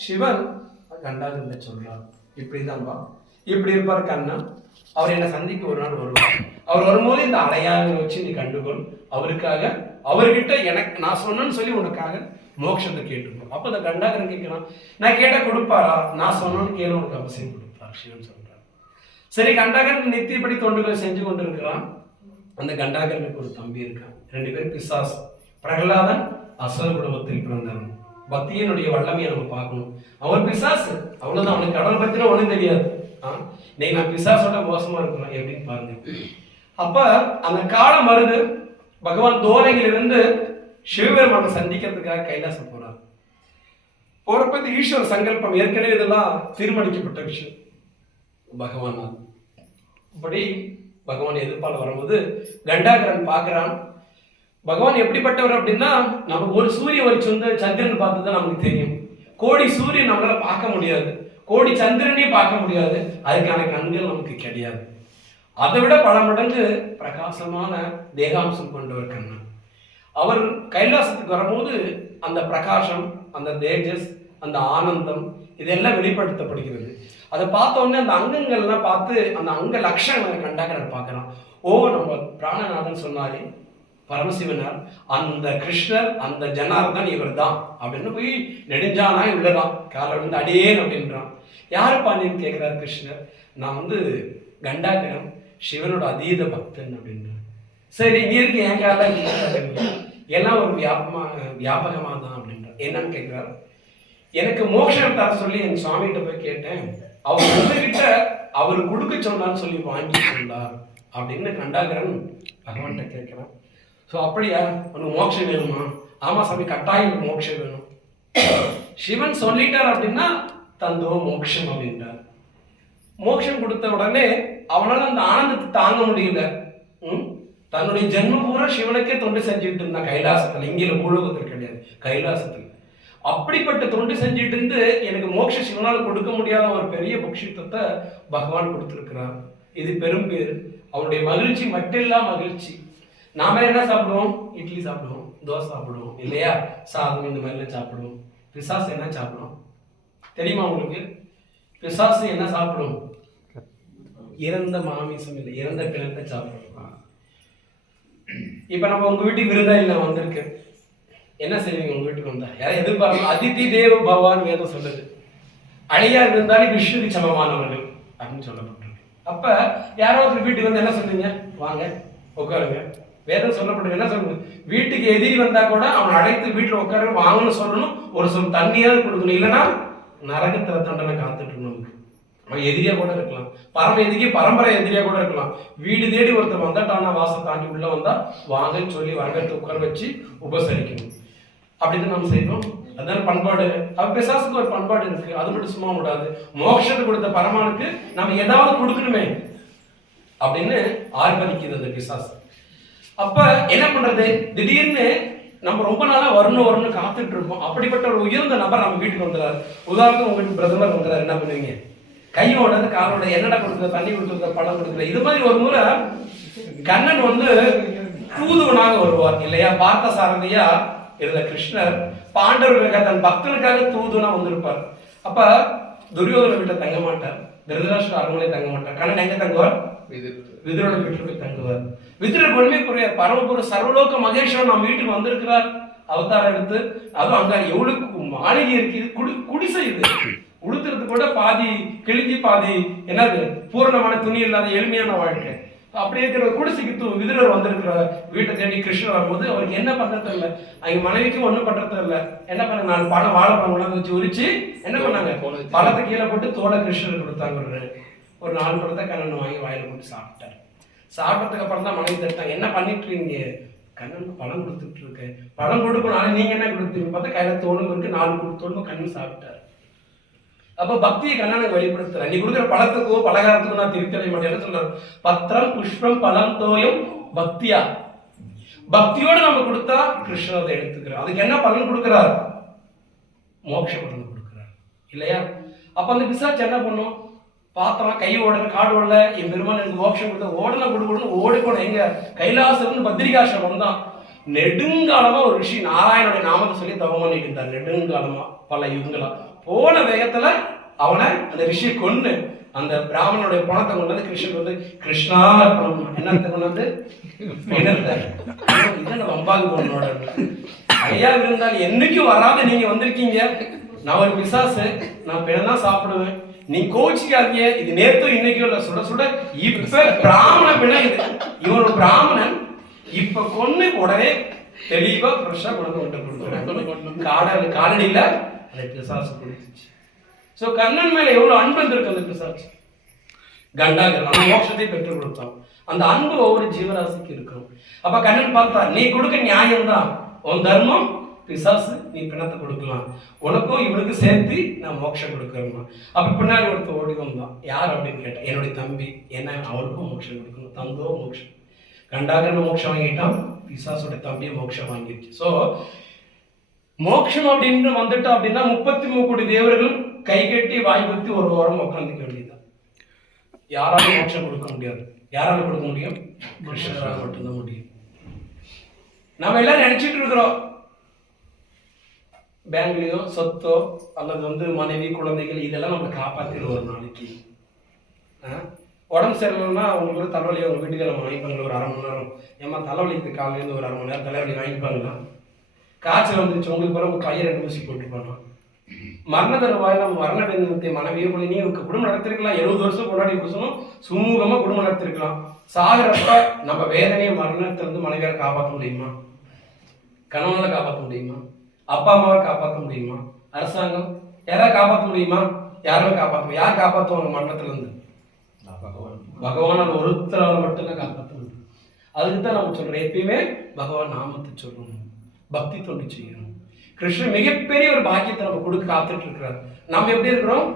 சிவன் கண்டாகரன்ட சொல்றார், இப்படிதான்பா, இப்படி இருப்பார் கண்ணன், அவர் என்னை சந்திக்க ஒரு நாள் வருவார். அவர் வரும்போது இந்த அடையாளங்களை வச்சு நீ கண்டுகொள், அவருக்காக அவர்கிட்ட எனக்கு நான் சொன்னேன்னு சொல்லி உனக்காக மோட்சத்தை கேட்டுக்கணும். அப்ப இந்த கண்டாகரன் கேட்கிறான், நான் கேட்டா கொடுப்பாரா? நான் சொன்னோன்னு கேளு, உனக்கு அவசியம் கொடுப்பார் சிவன் சொல்றார். சரி, கண்டாகரன் நித்தியப்படி தொண்டுகளை செஞ்சு கொண்டு இருக்கிறான். அந்த கண்டாகரனுக்கு ஒரு தம்பி இருக்கான், 2 பேர் பிசாசு. பிரகலாதன் அசுர குடும்பத்தில் பிறந்தவன். பக்தியினுடைய வல்லமையை நம்ம பார்க்கணும். அவன் பிசாசு, அவ்வளவுதான். அவனுக்கு கடவுள் பத்தின ஒண்ணும் தெரியாது. நீங்க நான் பிசாசோட மோசமா இருக்கிறோம் எப்படின்னு பாருங்க. அப்ப அந்த காலம் வருது, பகவான் தோரையிலிருந்து சிவபெருமானை சந்திக்கிறதுக்காக கைலாசம் போறார். போறப்ப ஈஸ்வர சங்கல்பம், ஏற்கனவே இதெல்லாம் தீர்மானிக்கப்பட்ட விஷயம் பகவான். அப்படி பகவான் எதிர்ப்பால் வரும்போது கண்டாகரன் பார்க்கிறான். பகவான் எப்படிப்பட்டவர் அப்படின்னா, நம்ம ஒரு சூரிய ஒளி சந்திரன் பார்த்து தான் நமக்கு தெரியும். கோடி சூரியன் நம்மளால பார்க்க முடியாது, கோடி சந்திரனே பார்க்க முடியாது, அதுக்கான கண்கள் நமக்கு கிடையாது. அதை விட பல மடங்கு பிரகாசமான தேகாம்சம் கொண்டவர் கண்ணன். அவர் கைலாசத்துக்கு வரும்போது அந்த பிரகாசம், அந்த தேஜஸ், அந்த ஆனந்தம் இதெல்லாம் வெளிப்படுத்தப்படுகிறது. அதை பார்த்த உடனே அந்த அங்கங்கள்லாம் பார்த்து அந்த அங்க லட்சணங்களை கண்டாகரன் பார்க்கலாம். ஓ, நம்ம பிராணநாதன் சொன்னாரு பரமசிவனார், அந்த கிருஷ்ணர், அந்த ஜனார்தன் இவர் தான் அப்படின்னு போய் நெடுஞ்சானா உள்ளதான் காலை வந்து அடியேன் அப்படின்றான். யாருப்பா நீன்னு கேட்கிறார் கிருஷ்ணர். நான் கண்டாகரன், சிவனோட அதீத பக்தன் அப்படின்றான். சரி, நீ இருக்கு என் கால எல்லாம் ஒரு வியாபகமாக தான் அப்படின்றான். என்னன்னு கேட்கிறார், எனக்கு மோட்சம் தர சொல்லி என் சுவாமிகிட்ட போய் கேட்டேன், அவர் உங்ககிட்ட அவர் கொடுக்க சொன்னான்னு சொல்லி வாங்கி கொண்டார் அப்படின்னு கண்டாகரன் பகவான்கிட்ட கேட்கிறான். ஸோ அப்படியா, உனக்கு மோட்சம் வேணுமா? ஆமா சாமி, கட்டாயம் மோட்சம் வேணும். சிவன் சொல்லிட்டார் அப்படின்னா தந்தோ மோட்சம் அப்படின்றார். மோட்சம் கொடுத்த உடனே அவனால அந்த ஆனந்தத்தை தாங்க முடியல. தன்னுடைய ஜென்ம பூரா சிவனுக்கே தொண்டு செஞ்சுட்டு இருந்தான் கைலாசத்துல, இங்கே பூலோகத்தில் கிடையாது, கைலாசத்துல. அப்படிப்பட்ட தொண்டு செஞ்சுட்டு இருந்து எனக்கு மோட்ச சிவனால் கொடுக்க முடியாத ஒரு பெரிய பொக்கிஷத்தை பகவான் கொடுத்திருக்கிறார். இது பெரும் பேர். அவருடைய மகிழ்ச்சி மட்டில்லா மகிழ்ச்சி. நாம என்ன சாப்பிடுவோம்? இட்லி சாப்பிடுவோம், தோசை சாப்பிடுவோம் இல்லையா, சாதம் இந்த மாதிரிலாம் சாப்பிடுவோம். பிசாசு என்ன சாப்பிடும் தெரியுமா உங்களுக்கு? பிசாசு என்ன சாப்பிடும்? இறந்த மாமிசம் இல்லை, இறந்த பிணத்தை சாப்பிடும். இப்ப நம்ம உங்க வீட்டுக்கு விருதா இல்லை வந்திருக்கு, என்ன செய்வீங்க? உங்க வீட்டுக்கு வந்தா யாரும் எதிர்பார்க்க, அதிதி தேவ பகவான் வேதம் சொல்லுது. அழியா இருந்தாலும் விஷ்ணுக்கு சமமானவர்கள் அப்படின்னு சொல்லப்பட்டிருக்கு. அப்ப யாராவது வீட்டுக்கு வந்து என்ன சொல்றீங்க? வாங்க உட்காருங்க. வேதம் சொல்லப்பட்டிருக்கு. என்ன சொல்லுங்க? வீட்டுக்கு எதிரி வந்தா கூட அவன் அழைத்து வீட்டுல உட்காரு வாங்கன்னு சொல்லணும், ஒரு சொல் தண்ணியாவது கொடுக்கணும், இல்லைன்னா நரகத்துல தண்டனை காத்துட்டு நமக்கு. அவன் எதிரியா கூட இருக்கலாம், பரம்பரை எதிரியா கூட இருக்கலாம். வீடு தேடி ஒருத்தர் வந்தாட்டானா வாசல் தாண்டி உள்ள வந்தா வாங்கன்னு சொல்லி வரவேற்று உட்கார வச்சு உபசரிக்கணும். அப்படின்னு நம்ம செய்யணும். அதுதான் பண்பாடு. பிசாசுக்கு ஒரு பண்பாடு இருக்கு, அது மட்டும் சும்மா விடாது. மோட்சத்தை கொடுத்த பரமானுக்கு நம்ம ஏதாவது கொடுக்கணுமே அப்படின்னு ஆர்ப்பரிக்குது அந்த பிசாசு. அப்ப என்ன பண்றது, திடீர்னு நம்ம ரொம்ப நாளா வரணும் காத்துட்டு இருப்போம். அப்படிப்பட்ட ஒரு உயர்ந்த நபர் நம்ம வீட்டுக்கு வந்துடுறாரு. உதாரணத்துக்கு உங்க வீட்டு பிரதமர் வந்துடுறாரு, என்ன பண்ணுவீங்க? கையோட காலோட என்னடா கொடுக்குற, தண்ணி கொடுக்குற, பழம் கொடுக்குற. இது மாதிரி ஒரு முறை கண்ணன் தூதுவனாக வருவார் இல்லையா? பார்த்த சாரதியா இருந்த கிருஷ்ணர் பாண்டவர்களுக்காக தன் பக்தனுக்காக தூதுவனா வந்திருப்பார். அப்ப துரியோதன வீட்டை தங்க மாட்டார், திருதராஷ்டிர அரண்மனை தங்க மாட்டார். கண்ணன் எங்க தங்குவார்? விதுரோட வீட்டில் போய் தங்குவார். விதுரர் ஒண்ணுமே புரிய, பரமபுர சர்வலோக மகேஸ்வரன் நம்ம வீட்டுக்கு வந்திருக்கிறார் அவதாரம் எடுத்து. அதுவும் அங்க எவ்வளவு மாளிகை இருக்கு, குடிசை இது. உடுத்துறது கூட பாதி கிழிஞ்சி பாதி என்னது பூரணமான துணி இல்லாத எளிமையான வாழ்க்கை. அப்படி இருக்கிற குடிசைக்கு விதுரர் வந்திருக்கிற வீட்டை தேடி கிருஷ்ணர் வரும்போது அவருக்கு என்ன பண்றது இல்லை, அவங்க மனைவிக்கும் ஒன்றும் பண்றது இல்லை. என்ன பண்ண, 4 பழம் வாழைப்பழம் உணவு வச்சு உரிச்சு என்ன பண்ணாங்க, பழத்தை கீழே போட்டு தோலை கிருஷ்ணர் கொடுத்தாங்க. ஒரு 4 பழத்தை கண்ணன் வாங்கி வாயில போட்டு சாப்பிட்டார். சாப்பிட்டதுக்கு அப்புறம் தான் மனைவி தட்டாங்க, என்ன பண்ணிட்டு இருக்கீங்க? கண்ணனுக்கு பழம் கொடுத்துட்டு இருக்கேன். பழம் கொடுக்கணும், நீங்க என்ன கொடுத்தீங்க பார்த்தா கையில தோணும் இருக்கு, 4 தோணும் கண்ணன் சாப்பிட்டார். அப்ப பக்தியை கண்ணனுக்கு வெளிப்படுத்துற, நீ கொடுக்குற பழத்துக்கோ பலகாரத்துக்கோ நான் திருத்தலை மாட்டேன் சொல்றாரு. பத்திரம் புஷ்பம் பழம் தோயம் பக்தியா, பக்தியோட நம்ம கொடுத்தா கிருஷ்ணர் அதை எடுத்துக்கிறார். அதுக்கு என்ன பலன் கொடுக்கிறார்? மோட்ச பலன் கொடுக்கிறார் இல்லையா? அப்ப அந்த பிசாசு என்ன பண்ணும், பார்த்தோம் கை ஓடல காடு ஓடல, என் பெருமாள் எனக்கு மோட்சம் கொடுத்த ஓடல கொடுக்கணும் ஓடிக்கணும். எங்க கைலாசம் பத்திரிகாசம் வந்தான். நெடுங்காலமா ஒரு ரிஷி நாராயணனுடைய நாமத்தை சொல்லி தவம் பண்ணிட்டு இருந்தார். நெடுங்காலமா பல யுகங்களா போன வேகத்துல அவனை அந்த ரிஷியை கொண்டு அந்த பிராமணனுடைய பணத்தை கொண்டு வந்து கிருஷ்ணன் கிருஷ்ணா என்னத்தை கொண்டு வந்து வம்பாகு பொண்ணோட ஐயா இருந்தால் என்னைக்கும் வராத நீங்க வந்திருக்கீங்க. நான் ஒரு பிசாசு, நான் பிணதான் சாப்பிடுவேன், நீ கோச்சிக்காதீங்க. இது நேத்தோ இன்னைக்கோ இல்ல, சுட சுட இப்ப பிராமண பிணம் இது. இவன் ஒரு பிராமணன் இப்ப கொண்டு உடனே தெளிவா ஃப்ரெஷ்ஷா கொண்டு கொடுக்குறாங்க. காலடியில அந்த பிசாசு கொடுத்துச்சு. சோ கண்ணன் மேல எவ்வளவு அன்பு இருக்கு அந்த பிசாசு. கண்டாகர் அந்த மோட்சத்தை பெற்றுக் கொடுத்தான். அந்த அன்பு ஒவ்வொரு ஜீவராசிக்கு இருக்கும். அப்ப கண்ணன் பார்த்தா, நீ கொடுக்க நியாயம் தான், உன் தர்மம் பிசாசு, நீ பிணத்தை கொடுக்கலாம், உனக்கும் இவனுக்கு சேர்த்து நான் மோட்சம் கொடுக்கணும். அப்ப பின்னாடி ஒருத்தர் ஓடி வந்தான். யார் அப்படின்னு கேட்டான், என்னுடைய தம்பி, என்ன அவனுக்கும் மோட்சம் கொடுக்கணும். தந்தோ மோட்சம். கண்டாகர் மோட்சம் வாங்கிட்டான், பிசாசோட தம்பியை மோட்சம் வாங்கிடுச்சு. சோ மோட்சம் அப்படின்னு வந்துட்டா அப்படின்னா 33 கோடி தேவர்கள் கை கட்டி வாய் பத்தி ஒரு வாரம் உட்காந்துக்க வேண்டியதுதான். யாராலும் மோட்சம் கொடுக்க முடியாது. யாராலும் கொடுக்க முடியும்? கிருஷ்ணரால் மட்டும்தான் முடியும். நம்ம எல்லாம் நினைச்சிட்டு இருக்கிறோம், பேங்க்லயோ சொத்தோ அல்லது மனைவி குழந்தைகள் இதெல்லாம் நம்ம காப்பாத்திடுவோம். ஒரு நாளைக்கு உடம்பு சரியில்லைன்னா உங்களுக்கு தலைவலி உங்க வீட்டுக்கு நம்ம வாங்கிப்பாங்களா ஒரு 1/2 மணி நேரம். ஏமா தலைவலிக்கு காலையிலேருந்து ஒரு 1/2 மணி நேரம் தலைவலி வாங்கிப்பாங்களா? காய்ச்சல் வந்துச்சு உங்களுக்கு பிறகு உங்க கையை 2 ஊசி போட்டுப்பாங்க. மரண தருவாய் நம்ம மரணத்தை மனைவியோ நீ குடும்பம் நடத்திருக்கலாம். 70 வருஷம் கொண்டாடி புதுசணும் சுமூகமா குடும்பம் நடத்திருக்கலாம். சாகிறப்ப நம்ம வேதனையை மரணத்திலிருந்து மனைவியால் காப்பாற்ற முடியுமா? கணவனால காப்பாற்ற முடியுமா? அப்பா அம்மாவை காப்பாற்ற முடியுமா? அரசாங்கம் யாராவது காப்பாற்ற முடியுமா? யாரும் காப்பாற்ற. யார் காப்பாற்றுவாங்க மரணத்துல இருந்து? பகவானால் ஒருத்தரால் மட்டும்தான் காப்பாற்ற முடியும். அதுக்கு தான் நம்ம சொல்றோம், எப்பயுமே பகவான் நாமத்தை சொல்லணும், பக்தி தொண்டு செய்யணும். கிருஷ்ணன் மிகப்பெரிய ஒரு பாக்கியத்தை நம்ம கொடுக்க காத்துட்டு இருக்கிறார். நம்ம எப்படி இருக்கிறோம்?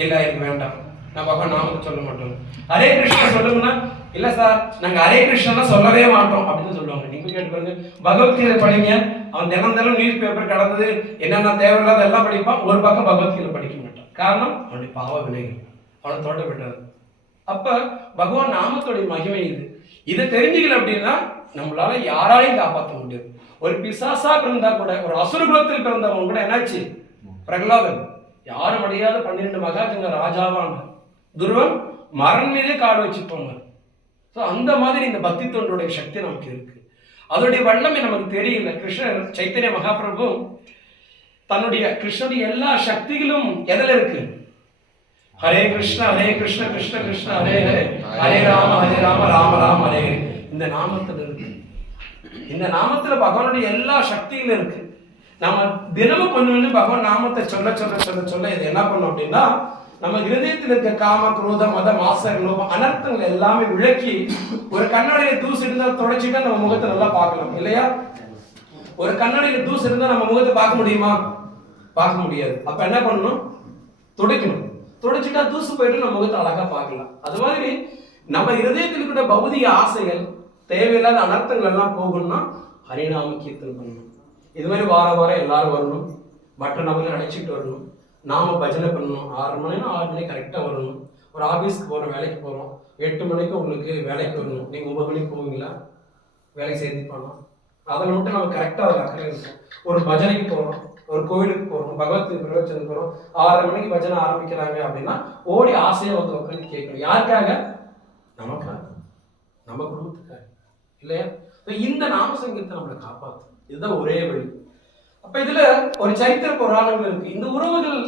இல்ல எனக்கு வேண்டாம், நான் பகவான் நாமத்தை சொல்ல மாட்டோம். ஹரே கிருஷ்ணா சொல்லுங்கன்னா, இல்ல சார் நாங்க ஹரே கிருஷ்ணா சொல்லவே மாட்டோம் அப்படின்னு சொல்லுவாங்க. நீங்க கேட்டு பாருங்க, பகவத்கீதை படிங்க. அவன் தினம் நியூஸ் பேப்பர் கடந்தது என்னென்ன தேவையில்லாத எல்லாம் படிப்பான், ஒரு பக்கம் பகவத்கீதை படிக்க மாட்டான். காரணம் அவனுடைய பாவ வினைகள் அவனை தோட்ட விட்டாது. அப்ப பகவான் நாமத்துடைய மகிமை இது. இதை தெரிஞ்சுக்கல அப்படின்னா நம்மளால யாராலையும் காப்பாற்ற முடியாது. ஒரு பிசாசா பிறந்தா கூட, ஒரு அசுரகுலத்தில் பிறந்தவங்க கூட என்னாச்சு? பிரகலாதன் யாரும் அடையாத 12 மகாஜங்க ராஜாவான துருவன் மரண் மீதே காடு வச்சுப்பாங்க. ஸோ அந்த மாதிரி இந்த பக்தி தொண்டுடைய சக்தி நமக்கு இருக்கு. அதோடைய வல்லமை நமக்கு தெரியல. கிருஷ்ணர் சைத்தன்ய மகாபிரபு தன்னுடைய கிருஷ்ணனுடைய எல்லா சக்திகளும் எதில் இருக்கு? ஹரே கிருஷ்ணா கிருஷ்ண கிருஷ்ண ஹரே ஹரே, ஹரே ராம ராம ராம ஹரே ஹரே. இந்த நாமத்தில் இருக்கு. இந்த நாமத்துல பகவானுடைய எல்லா சக்திகளும் இருக்கு. நம்ம தினமும் கொஞ்சம் கொஞ்சம் பகவான் நாமத்தை சொல்ல சொல்ல சொல்ல சொல்ல இது என்ன பண்ணும் அப்படின்னா நம்ம இருதயத்தில் இருக்க காம குரோத மத மாசம் லோபம் அனர்த்தங்கள் எல்லாமே விளக்கி ஒரு கண்ணாடியில தூசு இருந்தா தொடச்சிட்டா நம்ம முகத்தை நல்லா பார்க்கலாம் இல்லையா? ஒரு கண்ணாடியில தூசு இருந்தா நம்ம முகத்தை பார்க்க முடியுமா? பார்க்க முடியாது. அப்ப என்ன பண்ணணும்? துடைக்கணும். துடைச்சிட்டா தூசு போயிட்டு நம்ம முகத்தை அழகா பார்க்கலாம். அது மாதிரி நம்ம இருதயத்தில் இருக்கிற பௌதிக ஆசைகள் தேவையில்லாத அனர்த்தங்கள் எல்லாம் போகணும்னா ஹரிநாம கீர்த்தனம் பண்ணணும். இது மாதிரி வாரம் வாரம் எல்லாரும் வரணும், மற்ற நபர்களை அழைச்சிட்டு வரணும், நாம பஜனை பண்ணணும். 6 மணினா 6 மணிக்கு கரெக்டாக வரணும். ஒரு ஆஃபீஸ்க்கு போகிறோம், வேலைக்கு போகிறோம், 8 மணிக்கு உங்களுக்கு வேலைக்கு வரணும். நீங்கள் 9 மணிக்கு போவீங்களா? வேலைக்கு சேர்த்துப்பானா? அதில் மட்டும் நம்ம கரெக்டாக ஒரு அக்கறை இருக்கும். ஒரு பஜனைக்கு போகிறோம், ஒரு கோயிலுக்கு போகிறோம், பகவத் பிரவச்சனுக்கு போகிறோம், 6 மணிக்கு பஜனை ஆரம்பிக்கிறாங்க அப்படின்னா ஓடி ஆசையாக வந்து உட்காந்து கேட்கணும். யாருக்காக? நமக்காக, நம்ம குடும்பத்துக்காக இல்லையா? இந்த நாம சங்கீதத்தை நம்மளை காப்பாற்றும். இதுதான் ஒரே வழி. அப்ப இதுல ஒரு சரித்திர புராணங்கள் இருக்கு. இந்த உறவுகள்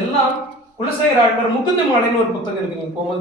எல்லாம் குலசேகர ஆழ்வார் முகுந்த மாலைன்னு ஒரு புத்தகம் இருக்கு, நீங்க போகும்போது